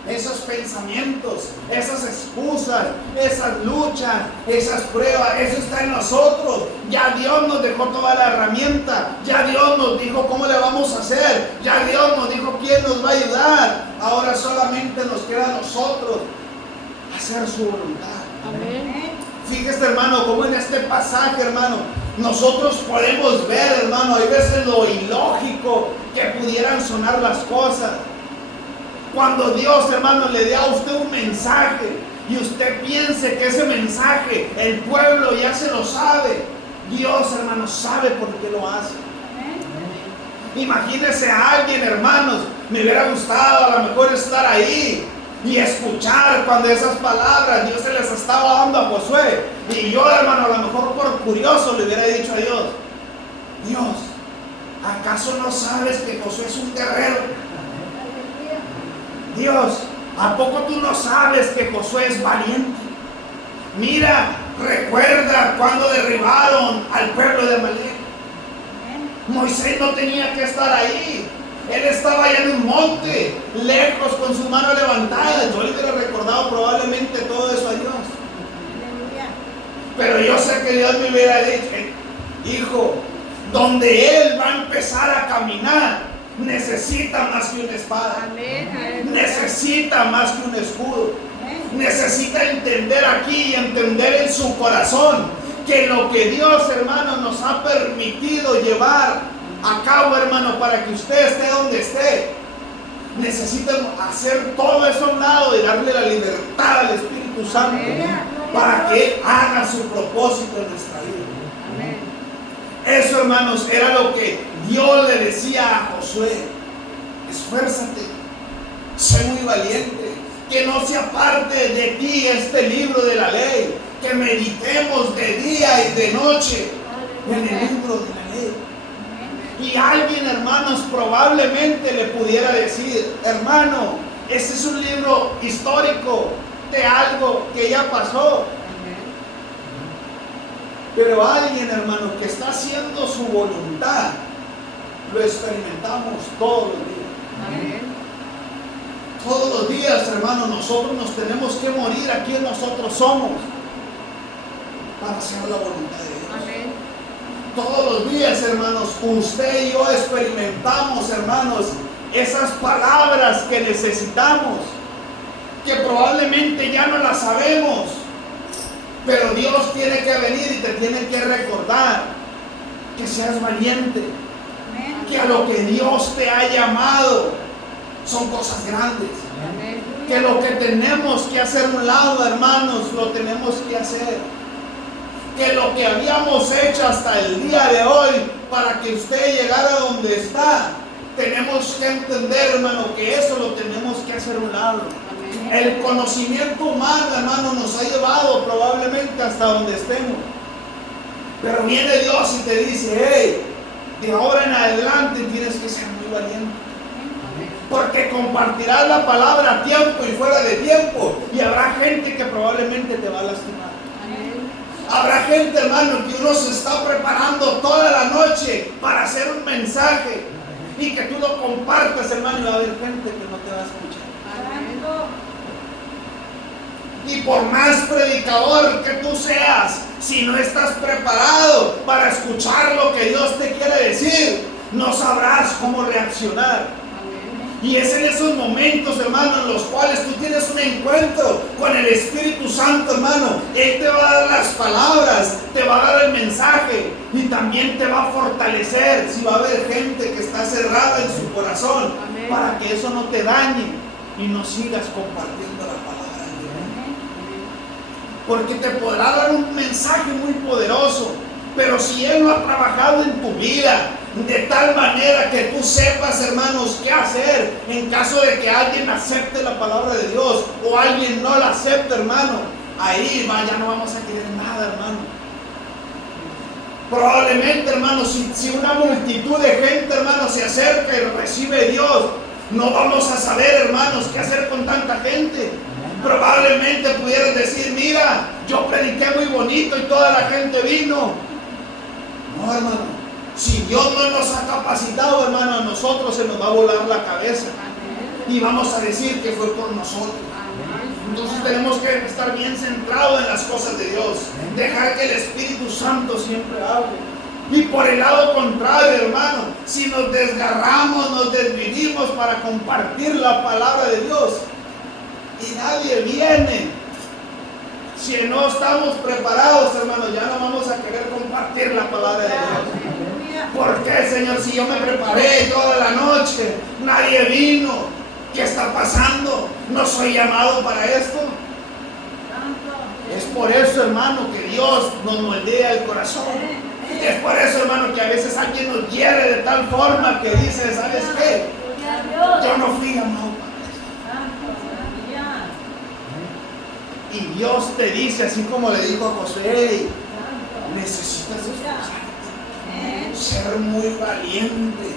esos pensamientos, esas excusas, esas luchas, esas pruebas. Eso está en nosotros. Ya Dios nos dejó toda la herramienta. Ya Dios nos dijo cómo le vamos a hacer. Ya Dios nos dijo quién nos va a ayudar. Ahora solamente nos queda a nosotros hacer su voluntad. Amén. Fíjese, hermano, como en este pasaje, hermano, nosotros podemos ver, hermano, hay veces lo ilógico que pudieran sonar las cosas. Cuando Dios, hermano, le dé a usted un mensaje y usted piense que ese mensaje el pueblo ya se lo sabe, Dios, hermano, sabe por qué lo hace. Imagínese a alguien, hermanos, me hubiera gustado a lo mejor estar ahí y escuchar cuando esas palabras Dios se las estaba dando a Josué. Y yo, hermano, a lo mejor por curioso le hubiera dicho a Dios, Dios, ¿acaso no sabes que Josué es un guerrero? Dios, ¿a poco tú no sabes que Josué es valiente? Mira, recuerda cuando derribaron al pueblo de Amalek. Moisés no tenía que estar ahí. Él estaba allá en un monte, lejos, con su mano levantada. Yo le hubiera recordado probablemente todo eso a Dios. Pero yo sé que Dios me hubiera dicho, hijo, donde Él va a empezar a caminar, necesita más que una espada. Necesita más que un escudo. Necesita entender aquí y entender en su corazón que lo que Dios, hermano, nos ha permitido llevar a cabo, hermano, para que usted esté donde esté, necesita hacer todo eso a un lado y darle la libertad al Espíritu Santo para que Él haga su propósito en nuestra vida. Eso, hermanos, era lo que Dios le decía a Josué: esfuérzate, sé muy valiente, que no se aparte de ti este libro de la ley, que meditemos de día y de noche en el libro de la ley. Y alguien, hermanos, probablemente le pudiera decir: hermano, este es un libro histórico de algo que ya pasó. Pero alguien, hermano, que está haciendo su voluntad, lo experimentamos todos los días. Todos los días, hermano, nosotros nos tenemos que morir a quien nosotros somos para hacer la voluntad de Dios. Todos los días, hermanos, usted y yo experimentamos, hermanos, esas palabras que necesitamos, que probablemente ya no las sabemos, pero Dios tiene que venir y te tiene que recordar que seas valiente, que a lo que Dios te ha llamado son cosas grandes, que lo que tenemos que hacer a un lado, hermanos, lo tenemos que hacer, que lo que habíamos hecho hasta el día de hoy para que usted llegara a donde está, tenemos que entender, hermano, que eso lo tenemos que hacer a un lado. El conocimiento humano, hermano, nos ha llevado probablemente hasta donde estemos, pero viene Dios y te dice: hey, de ahora en adelante tienes que ser muy valiente, porque compartirás la palabra a tiempo y fuera de tiempo, y habrá gente que probablemente te va a lastimar. Habrá gente, hermano, que uno se está preparando toda la noche para hacer un mensaje y que tú lo compartas, hermano, y va a haber gente que no te va a escuchar. Y por más predicador que tú seas, si no estás preparado para escuchar lo que Dios te quiere decir, no sabrás cómo reaccionar. Y es en esos momentos, hermano, en los cuales tú tienes un encuentro con el Espíritu Santo, hermano. Él te va a dar las palabras, te va a dar el mensaje y también te va a fortalecer. Si va a haber gente que está cerrada en su corazón, para que eso no te dañe y no sigas compartiendo la palabra de Dios. Porque te podrá dar un mensaje muy poderoso, pero si Él no ha trabajado en tu vida de tal manera que tú sepas, hermanos, qué hacer en caso de que alguien acepte la palabra de Dios o alguien no la acepte, hermano, ahí ya no vamos a querer nada, hermano. Probablemente, hermano, si una multitud de gente, hermano, se acerca y recibe a Dios, no vamos a saber, hermanos, qué hacer con tanta gente. Probablemente pudieran decir: mira, yo prediqué muy bonito y toda la gente vino. No, hermano. Si Dios no nos ha capacitado, hermano, a nosotros se nos va a volar la cabeza. Y vamos a decir que fue por nosotros. Entonces tenemos que estar bien centrados en las cosas de Dios. Dejar que el Espíritu Santo siempre hable. Y por el lado contrario, hermano, si nos desgarramos, nos desvivimos para compartir la palabra de Dios y nadie viene, si no estamos preparados, hermano, ya no vamos a querer compartir la palabra de Dios. ¿Por qué, Señor? Si yo me preparé toda la noche, nadie vino. ¿Qué está pasando? ¿No soy llamado para esto? Es por eso, hermano, que Dios nos moldea el corazón. Es por eso, hermano, que a veces alguien nos hiere de tal forma que dice: ¿sabes qué? Yo no fui llamado para esto. Y Dios te dice, así como le dijo a Josué: hey, necesitas esforzarte, ser muy valiente.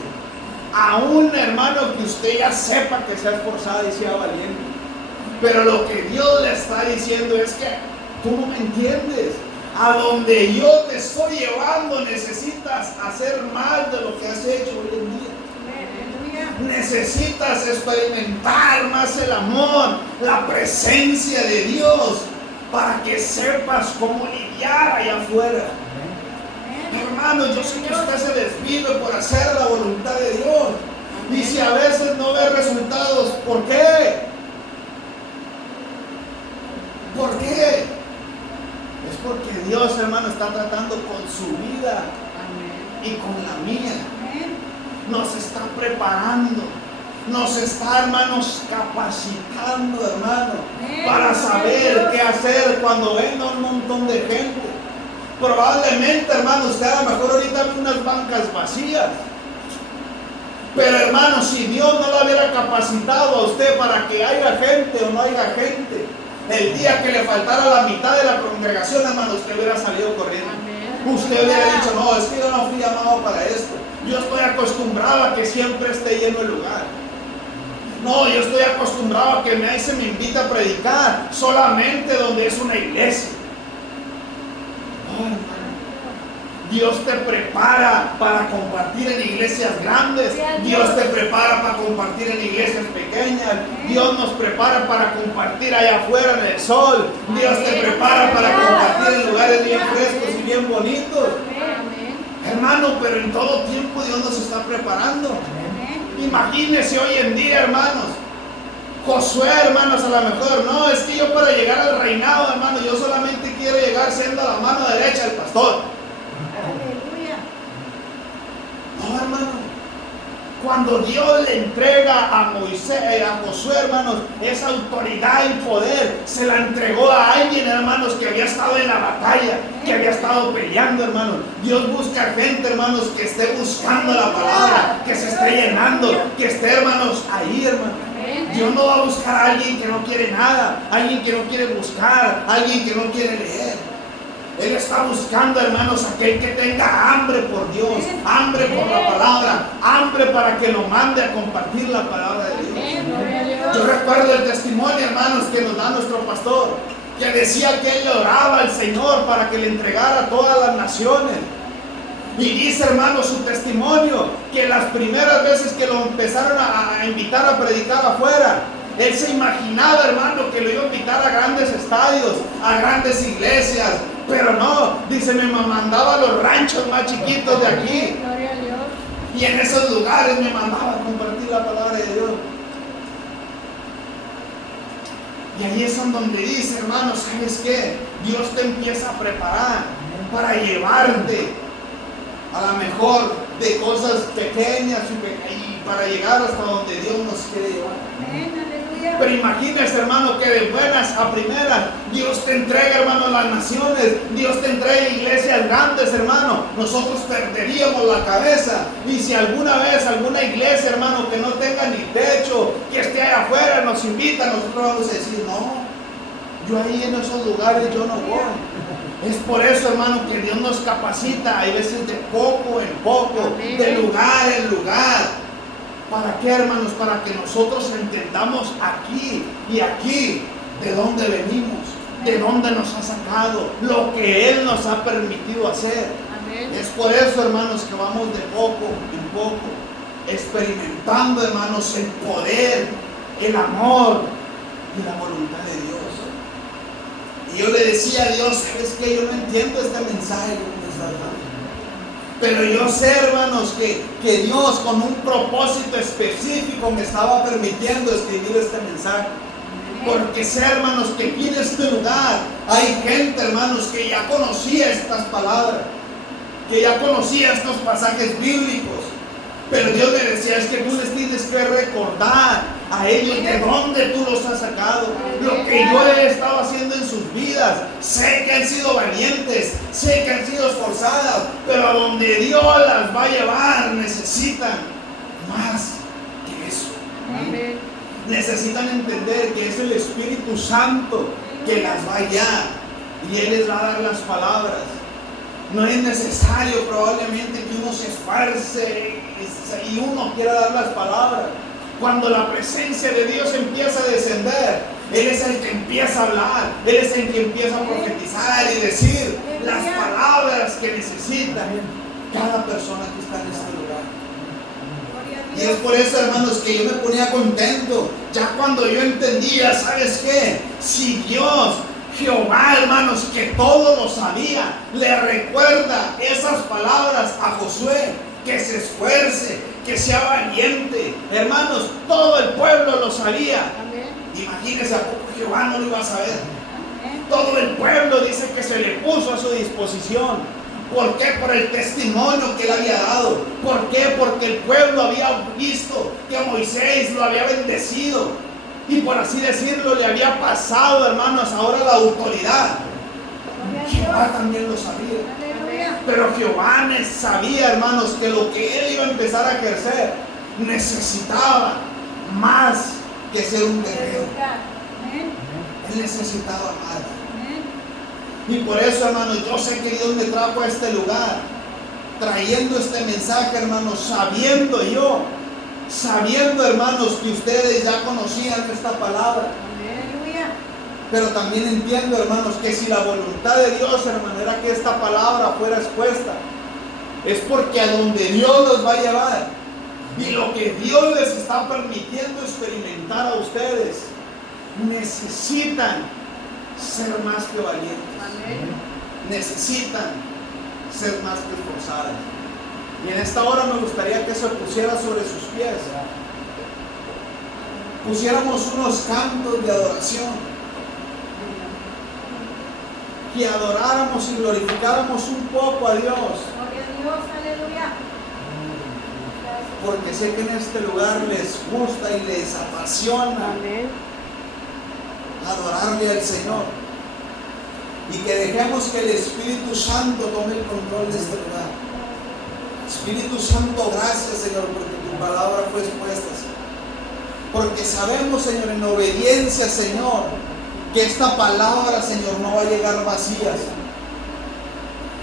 Aún, hermano, que usted ya sepa que sea esforzado y sea valiente, pero lo que Dios le está diciendo es que tú no me entiendes. A donde yo te estoy llevando necesitas hacer más de lo que has hecho hoy en día. Necesitas experimentar más el amor, la presencia de Dios, para que sepas cómo lidiar allá afuera. Hermano, yo sé que usted se desvive por hacer la voluntad de Dios. Y si a veces no ve resultados, ¿por qué? ¿Por qué? Es porque Dios, hermano, está tratando con su vida y con la mía. Nos está preparando, nos está, hermanos, capacitando, hermano, para saber qué hacer cuando venga un montón de gente. Probablemente, hermano, usted a lo mejor ahorita ve unas bancas vacías, pero, hermano, si Dios no la hubiera capacitado a usted para que haya gente o no haya gente, el día que le faltara la mitad de la congregación, hermano, usted hubiera salido corriendo. Usted hubiera dicho: no, es que yo no fui llamado para esto. Yo estoy acostumbrado a que siempre esté lleno el lugar. No, yo estoy acostumbrado a que nadie se me invita a predicar solamente donde es una iglesia. No, hermano. Dios te prepara para compartir en iglesias grandes. Dios te prepara para compartir en iglesias pequeñas. Dios nos prepara para compartir allá afuera en el sol. Dios te prepara para compartir en lugares bien frescos y bien bonitos. Hermano, pero en todo tiempo Dios nos está preparando. Imagínese hoy en día, hermanos. Josué, hermanos, a lo mejor, no, es que yo para llegar al reinado, hermano, yo solamente quiero llegar siendo la mano derecha del pastor. No, hermano. Cuando Dios le entrega a Moisés, a Josué, hermanos, esa autoridad y poder, se la entregó a alguien, hermanos, que había estado en la batalla, que había estado peleando, hermanos. Dios busca gente, hermanos, que esté buscando la palabra, que se esté llenando, que esté, hermanos, ahí, hermanos. Dios no va a buscar a alguien que no quiere nada, alguien que no quiere buscar, alguien que no quiere leer. Él está buscando, hermanos, aquel que tenga hambre por Dios, hambre por la palabra, hambre para que lo mande a compartir la palabra de Dios. Yo recuerdo el testimonio, hermanos, que nos da nuestro pastor, que decía que él le oraba al Señor para que le entregara a todas las naciones. Y dice, hermanos, su testimonio, que las primeras veces que lo empezaron a invitar a predicar afuera, él se imaginaba, hermano, que lo iba a invitar a grandes estadios, a grandes iglesias, pero no, dice, me mandaba a los ranchos más chiquitos de aquí. Y en esos lugares me mandaba a compartir la palabra de Dios. Y ahí es donde dice, hermano, ¿sabes qué? Dios te empieza a preparar para llevarte a lo mejor de cosas pequeñas y para llegar hasta donde Dios nos quiere llevar. Pero imagínese, hermano, que de buenas a primeras Dios te entrega, hermano, las naciones. Dios te entrega iglesias grandes, hermano. Nosotros perderíamos la cabeza. Y si alguna vez alguna iglesia, hermano, que no tenga ni techo, que esté allá afuera, nos invita, nosotros vamos a decir, no, yo ahí en esos lugares yo no voy. Es por eso, hermano, que Dios nos capacita, hay veces de poco en poco, de lugar en lugar. ¿Para qué, hermanos? Para que nosotros entendamos aquí y aquí de dónde venimos, de dónde nos ha sacado, lo que Él nos ha permitido hacer. Amén. Es por eso, hermanos, que vamos de poco en poco, experimentando, hermanos, el poder, el amor y la voluntad de Dios. Y yo le decía a Dios, ¿sabes qué? Yo no entiendo este mensaje que me estás dando. Pero yo sé, hermanos, que Dios con un propósito específico me estaba permitiendo escribir este mensaje. Porque sé, hermanos, que aquí en este lugar hay gente, hermanos, que ya conocía estas palabras, que ya conocía estos pasajes bíblicos. Pero Dios me decía, es que tú les tienes que recordar a ellos de dónde tú los has sacado, lo que yo he estado haciendo en sus vidas. Sé que han sido valientes, sé que han sido esforzadas, pero a donde Dios las va a llevar necesitan más que eso. Amén. Necesitan entender que es el Espíritu Santo que las va a guiar y Él les va a dar las palabras. No es necesario probablemente que uno se esfuerce y uno quiera dar las palabras. Cuando la presencia de Dios empieza a descender, Él es el que empieza a hablar, Él es el que empieza a profetizar y decir las palabras que necesita cada persona que está en este lugar. Y es por eso, hermanos, que yo me ponía contento ya cuando yo entendía, ¿sabes qué? Si Dios, Jehová, hermanos, que todo lo sabía, le recuerda esas palabras a Josué, que se esfuerce, que sea valiente. Hermanos, todo el pueblo lo sabía. Amén. Imagínense, ¿a poco Jehová no lo iba a saber? Amén. Todo el pueblo dice que se le puso a su disposición. ¿Por qué? Por el testimonio que él había dado. ¿Por qué? Porque el pueblo había visto que Moisés lo había bendecido. Y por así decirlo, le había pasado, hermanos, ahora la autoridad. Jehová también lo sabía. Pero Jehová sabía, hermanos, que lo que él iba a empezar a ejercer necesitaba más que ser un guerrero. Él necesitaba más. Y por eso, hermanos, yo sé que Dios me trajo a este lugar trayendo este mensaje, hermanos, sabiendo, hermanos, que ustedes ya conocían esta palabra. Aleluya. Pero también entiendo, hermanos, que si la voluntad de Dios, hermano, era que esta palabra fuera expuesta, es porque a donde Dios los va a llevar y lo que Dios les está permitiendo experimentar a ustedes, necesitan ser más que valientes. Amén. Necesitan ser más que esforzadas. Y en esta hora me gustaría que se pusiera sobre sus pies. Pusiéramos unos cantos de adoración. Que adoráramos y glorificáramos un poco a Dios. Gloria a Dios, aleluya. Porque sé que en este lugar les gusta y les apasiona Amén. adorarle al Señor. Y que dejemos que el Espíritu Santo tome el control de este lugar. Espíritu Santo, gracias, Señor, porque tu palabra fue expuesta, Señor. Porque sabemos, Señor, en obediencia, Señor, que esta palabra, Señor, no va a llegar vacía.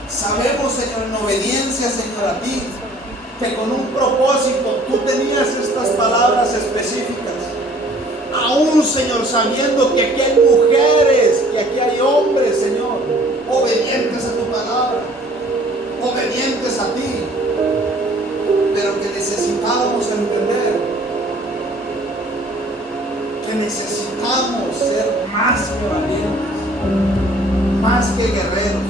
Sabemos, Señor, en obediencia, Señor, a ti, que con un propósito tú tenías estas palabras específicas. Aún, Señor, sabiendo que aquí hay mujeres, que aquí hay hombres, Señor, obedientes a tu palabra, obedientes a ti, pero que necesitábamos entender que necesitamos ser más que valientes, más que guerreros.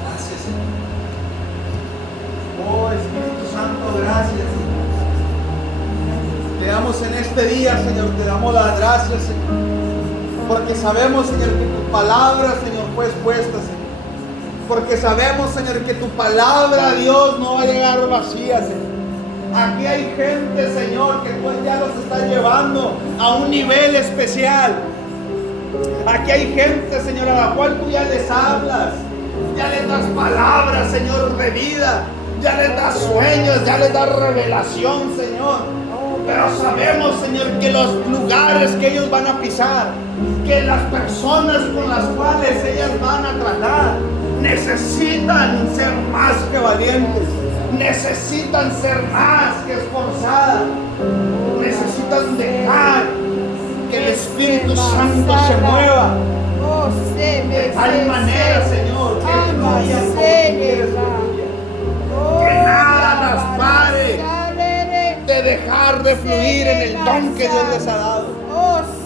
Gracias, Señor. Oh, Espíritu Santo, gracias, Señor. Te damos en este día, Señor, te damos las gracias, Señor, porque sabemos, Señor, que tu palabra, Señor, fue expuesta, Señor. Porque sabemos, Señor, que tu palabra, Dios, no va a llegar vacía, Señor. Aquí hay gente, Señor, que tú ya los estás llevando a un nivel especial. Aquí hay gente, Señor, a la cual tú ya les hablas, ya les das palabras, Señor, de vida, ya les das sueños, ya les das revelación, Señor. Pero sabemos, Señor, que los lugares que ellos van a pisar, que las personas con las cuales ellas van a tratar, necesitan ser más que valientes, necesitan ser más que esforzadas, necesitan dejar que el Espíritu Santo se mueva de tal manera, Señor, que fluya como tú quieres que fluya. Que nada las pare de dejar de fluir en el don que Dios les ha dado.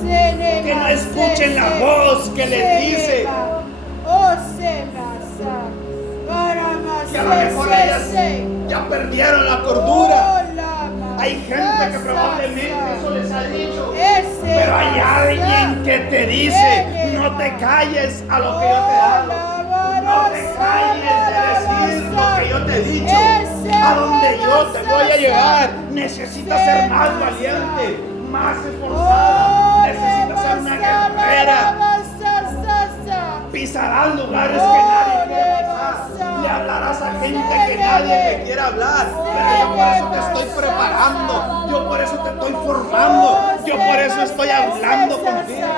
Que no escuchen la voz que les dice que a lo mejor ellas ya perdieron la cordura. Hay gente que probablemente eso les ha dicho, pero hay alguien que te dice: no te calles a lo que yo te hago, no te calles de decir lo que yo te he dicho. A donde yo te voy a llevar, necesitas ser más valiente, más esforzada, necesitas ser una guerrera. Pisarás lugares que nadie quiere pisar, le hablarás a gente que nadie te quiere hablar, pero yo por eso te estoy preparando, yo por eso te estoy formando, yo por eso estoy hablando contigo.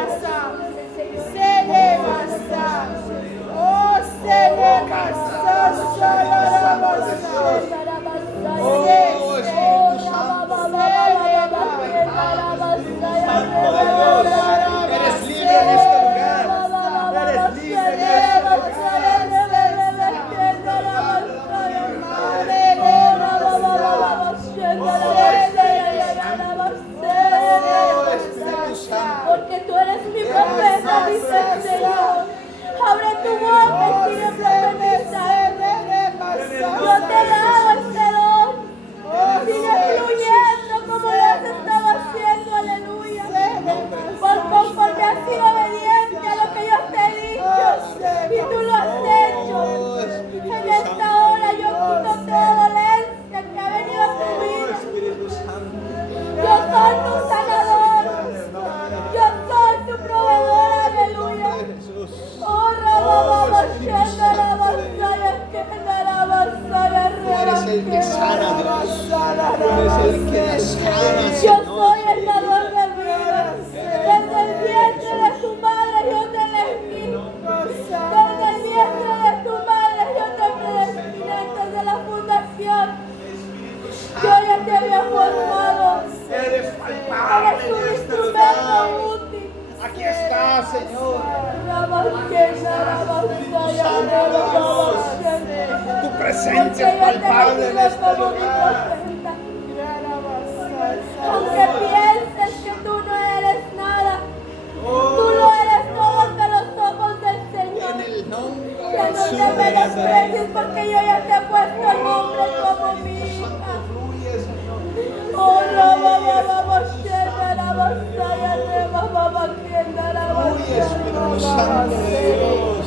Oh, Espíritu Santo, Santo de Dios, eres libre en este lugar, eres libre en este porque tú eres mi profeta, dice el Señor. Abre tu boca y sigue profetizando. Yo te he dado este don. Sigue fluyendo como lo has estado haciendo, aleluya. Conforme has sido obediente a lo que yo te he dicho, y tú lo has hecho. En esta hora yo quito toda dolencia que ha venido a tu vida. Yo soy tu sanador. Yo soy tu proveedor, aleluya. Oh, eres el que sana, Dios. Eres el que sana, yo Señor. soy el dador de vida. Desde el vientre presencia es palpable en este lugar. Aunque pienses que tú no eres nada, tú lo eres todo ante los ojos del Señor. En el nombre de Que no Jesús. te menosprecies porque yo ya te he puesto el nombre como mi hija. Fluye, Señor. Oh, Fluye, Espíritu Santo de Dios.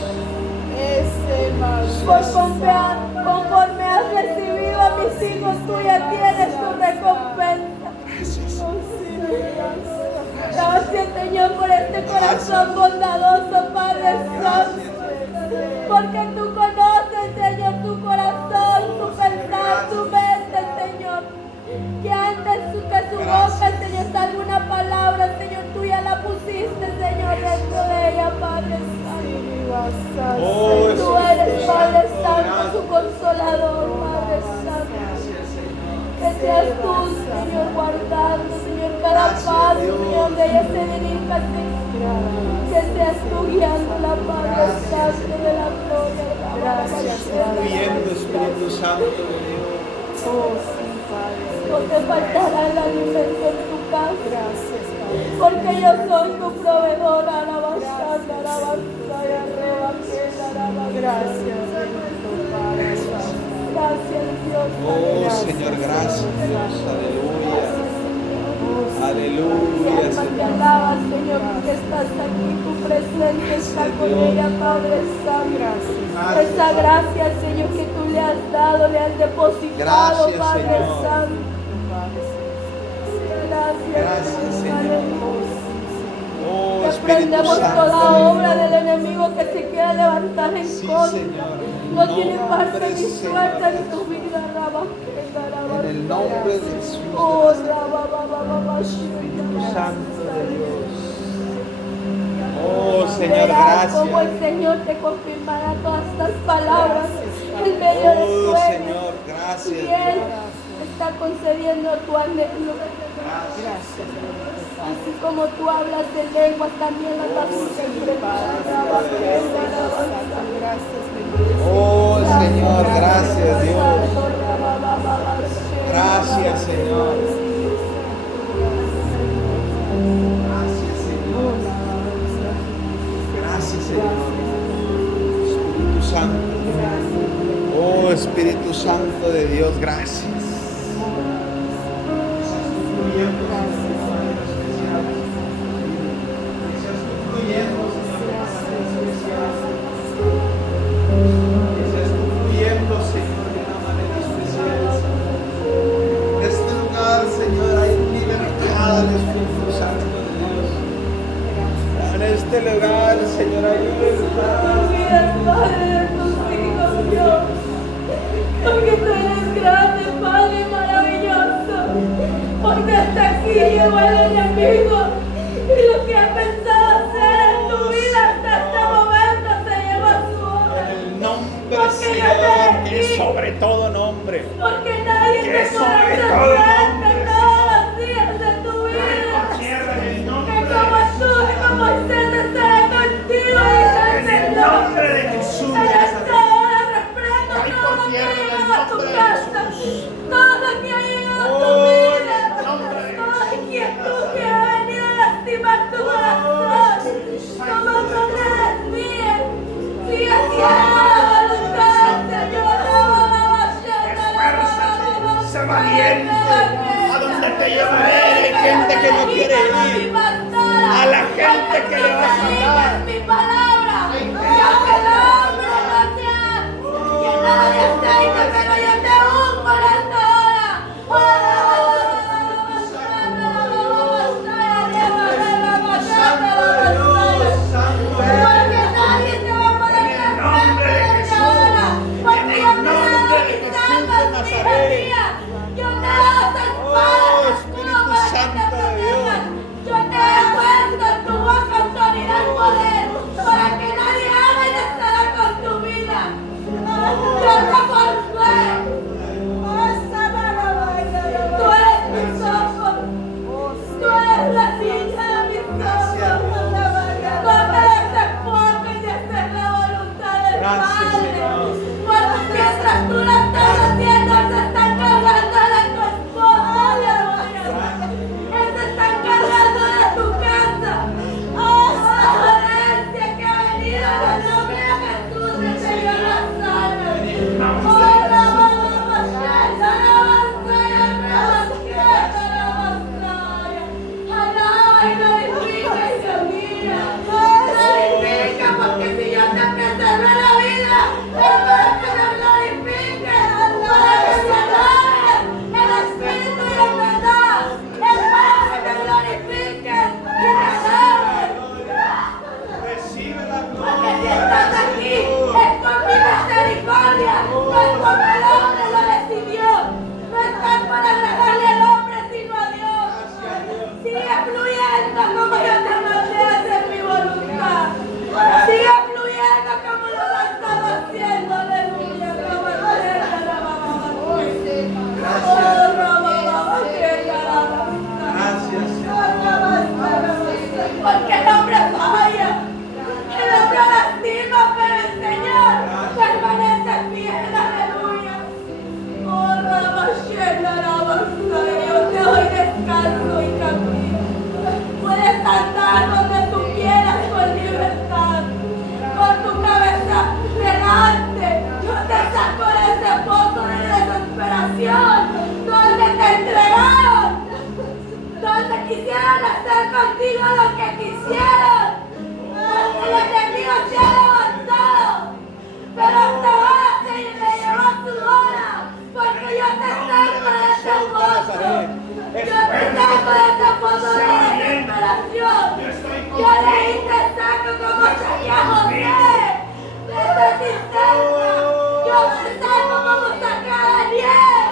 Conforme has recibido a mis hijos, tú ya tienes tu recompensa. Gracias, Señor, por este corazón bondadoso, Padre Santo. Porque tú conoces, Señor, tu corazón, tu pensar, tu mente, Señor. Que antes que su boca, Señor, salga una palabra, Señor, tú ya la pusiste, Señor, dentro de ella, Padre Santo. Tú eres, Padre Santo, su consolador, Padre Santo. Que seas tú, Señor, guardando, Señor, cada paso, Señor, donde ella se dirija, Señor. Que seas tú guiando la Padre Santo de la gloria. Gracias, fluyendo, Espíritu Santo de Dios. No te faltará el alimento en tu casa. Porque yo soy tu proveedor. Gracias, Dios. Oh, Señor, gracias, Dios. Aleluya. Aleluya, Te Señor. alabas, Señor, porque estás aquí. Tu presencia está con ella, Padre Santo. Esa gracia, Señor, que tú le has dado, le has depositado, Gracias, Padre Señor. Santo. Gracias, Señor. Oh, Espíritu Reprendemos toda Santo. obra del enemigo que se quiera levantar en Sí, contra. Señor. No tiene parte Nombre, ni Señor. suerte en tu vida, En el nombre de Jesús. Oh, Espíritu Santo de Dios. Oh, Señor, verás cómo el gracias. Señor te confirmará todas estas palabras en medio de Oh, sueños. Señor, Y gracias. Él Dios. está concediendo tu anhelo. Así como tú hablas de lenguas, también las vas a interpretar. Oh, Señor, gracias, Dios. Gracias, Señor. Gracias, Señor. Gracias, Señor. Espíritu Santo. Oh, Espíritu Santo de Dios, gracias. En este lugar, Señor, hay libertad del Espíritu Santo de Dios. En este lugar, Señor, hay libertad. Olvides, Padre, de tus hijos, Dios. Porque tú eres grande, Padre maravilloso. Porque hasta aquí llegó el enemigo. Y lo que ha pensado hacer en tu vida hasta este momento se lleva a su obra. En el nombre, Porque yo Señor, te que es bendigo. sobre todo nombre. Porque nadie Que te sobre podrá todo hacer nombre, frente todos los días de tu vida. Tierra, en el Que nombre de como tú, Jesús. como Moisés, estaré contigo y En te el nombre de Jesús. En esta hora reprendo Cae todo por lo que tierra ha en el llegado a tu nombre de casa, Jesús. todo lo que ha llegado a tu Oh, vida, en el nombre de toda Jesús. inquietud que ha venido a lastimar tu corazón, como no te desvíes, sigue haciendo la voluntad del Señor. Esfuérzate, sé valiente. A donde te llevaré, hay gente que no quiere ir. A la gente que le vas a hablar. Mi palabra, y aunque el hombre no te ha llenado de aceite, pero yo te ungo en esta hora. Porque nadie te va a poder En el nombre de enfrentar Jesús. ahora. Porque En el yo te he nombre dado de mis Jesús armas, de hija Nazaret. mía. Yo te he dado esta espada, Oh, escudo Espíritu para que te Santo de Dios. protejas. Yo te he puesto en tu boca autoridad y poder para que nadie haga y deshaga con tu vida. Yo te forjé. Tú eres mis ojos. Tú eres la niña de mis ojos. No te desenfoques de hacer la voluntad del Gracias, Padre. Señor. Porque mientras tú la contigo lo que quisieron, porque el enemigo se ha levantado. Pero hasta ahora, Señor, me llegó tu hora, porque yo te saco de ese pozo. Yo te saco de ese pozo de desesperación. Yo de ahí te saco como salía José, de esa cisterna. Yo te saco como saca a Daniel,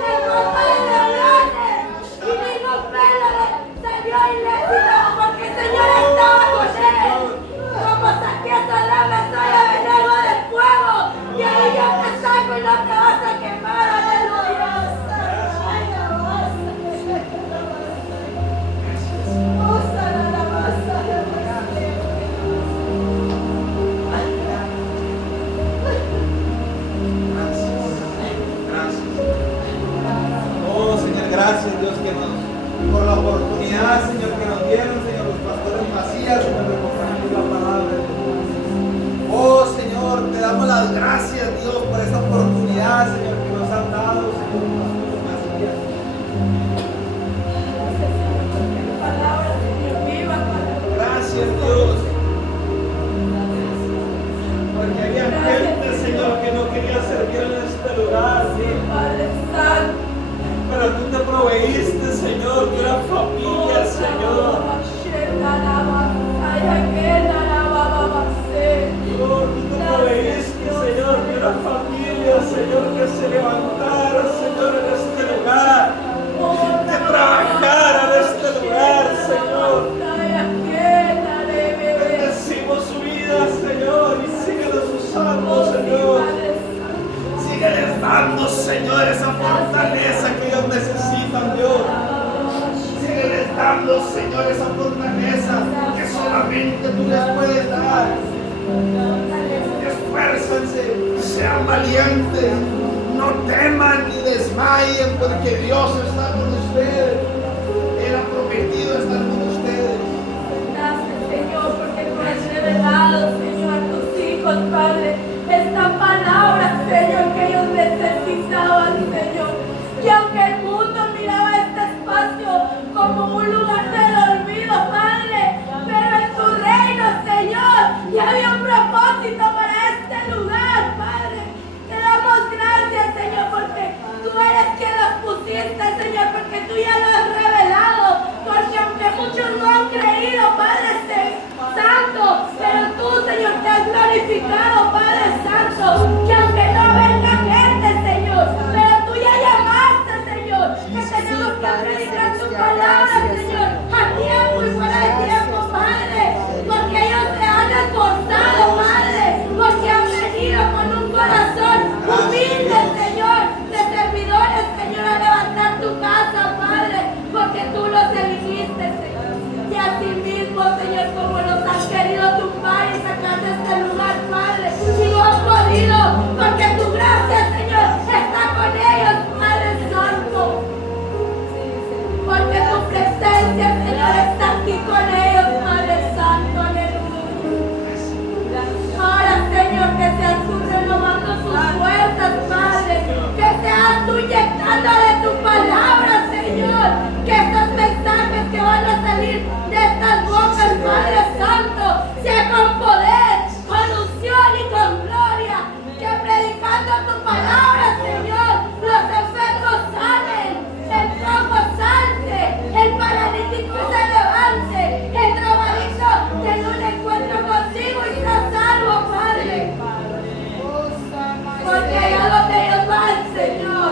de ropa de leones, y ningún pelo le salió ilícito, porque el Señor estaba con él. Como saqué a Saddam, estoy a veneno del fuego, y ahí yo te saco y no te vas a quemar, aleluya. Oh, Señor, gracias, Dios, por la oportunidad, Señor, que nos dieron, Señor, los pastores Macías, Señor, de compartir la palabra de Dios. Oh, Señor, te damos las gracias, Dios, por esta oportunidad, Señor, que nos han dado, Señor, los pastores Macías. Gracias, Dios. Porque había gente, Señor, que no quería servir en este lugar, Padre Santo. pero tú te proveíste, Señor, de una familia, Señor. Tú te proveíste, Señor, de una familia, Señor, que se levantara, Señor, en este lugar, que trabajara en este lugar, Señor. Bendecimos su vida, Señor, y síguelos usando, Señor. Sígueles dando, Señor, esa fortaleza que ellos necesitan, Dios. Sígueles dando, Señor, esa fortaleza que solamente tú les puedes dar. Esfuércense, sean valientes, no teman ni desmayen, porque Dios está con ustedes. Él ha prometido estar con ustedes. Gracias, Señor, porque tú has revelado, Señor, a tus hijos, Padre, esta palabra, Señor, que ellos necesitaban, Señor. Que aunque el mundo miraba este espacio como un lugar del olvido, Padre, pero en tu reino, Señor, ya había un propósito para este lugar, Padre. Te damos gracias, Señor, porque tú eres quien los pusiste, Señor, porque tú ya lo has revelado, porque aunque muchos no han creído, Padre Santo, pero tú, Señor, te has glorificado, Padre Santo, que aunque no venga gente, Señor, pero tú ya llamaste, Señor, que tenemos que predicar tu palabra, Señor, a tiempo y fuera de tiempo, Padre, porque ellos se han esforzado, Padre, porque han venido con un corazón humilde, Señor, de servidores, Señor, a levantar tu casa, Padre, porque tú los elegiste, Señor. Y así mismo, Señor, como nos has querido tumbar y sacar de este lugar, Padre, y no han podido, porque tu gracia, Señor, está con ellos, Padre Santo. Porque tu presencia, Señor, está aquí con ellos, Padre Santo, aleluya. Ahora, Señor, que seas tú renovando sus fuerzas, Padre, que seas tú inyectando de tu palabra, Señor, que estos mensajes que van a salir de estas bocas, Padre Santo, sea con poder, con unción y con gloria, que predicando tu palabra, Señor, los enfermos sanen, el cojo salte, el paralítico se levante, el drogadicto tenga un encuentro contigo y sea salvo, Padre. Porque allá donde ellos van, Señor,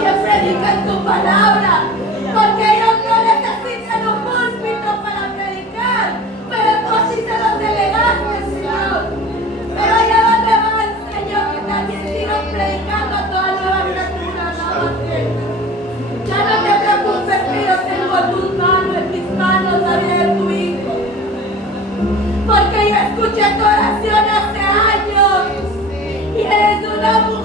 que predican tu palabra, porque ellos no necesitan un púlpito para predicar, pero tú así se los delegaste, Señor. Pero allá donde van, Señor, que también sigan predicando a toda nueva criatura, nada más. Ya no te preocupes que yo tengo tus manos, en mis manos, la vida de tu Hijo. Porque yo escuché tu oración hace años y eres una mujer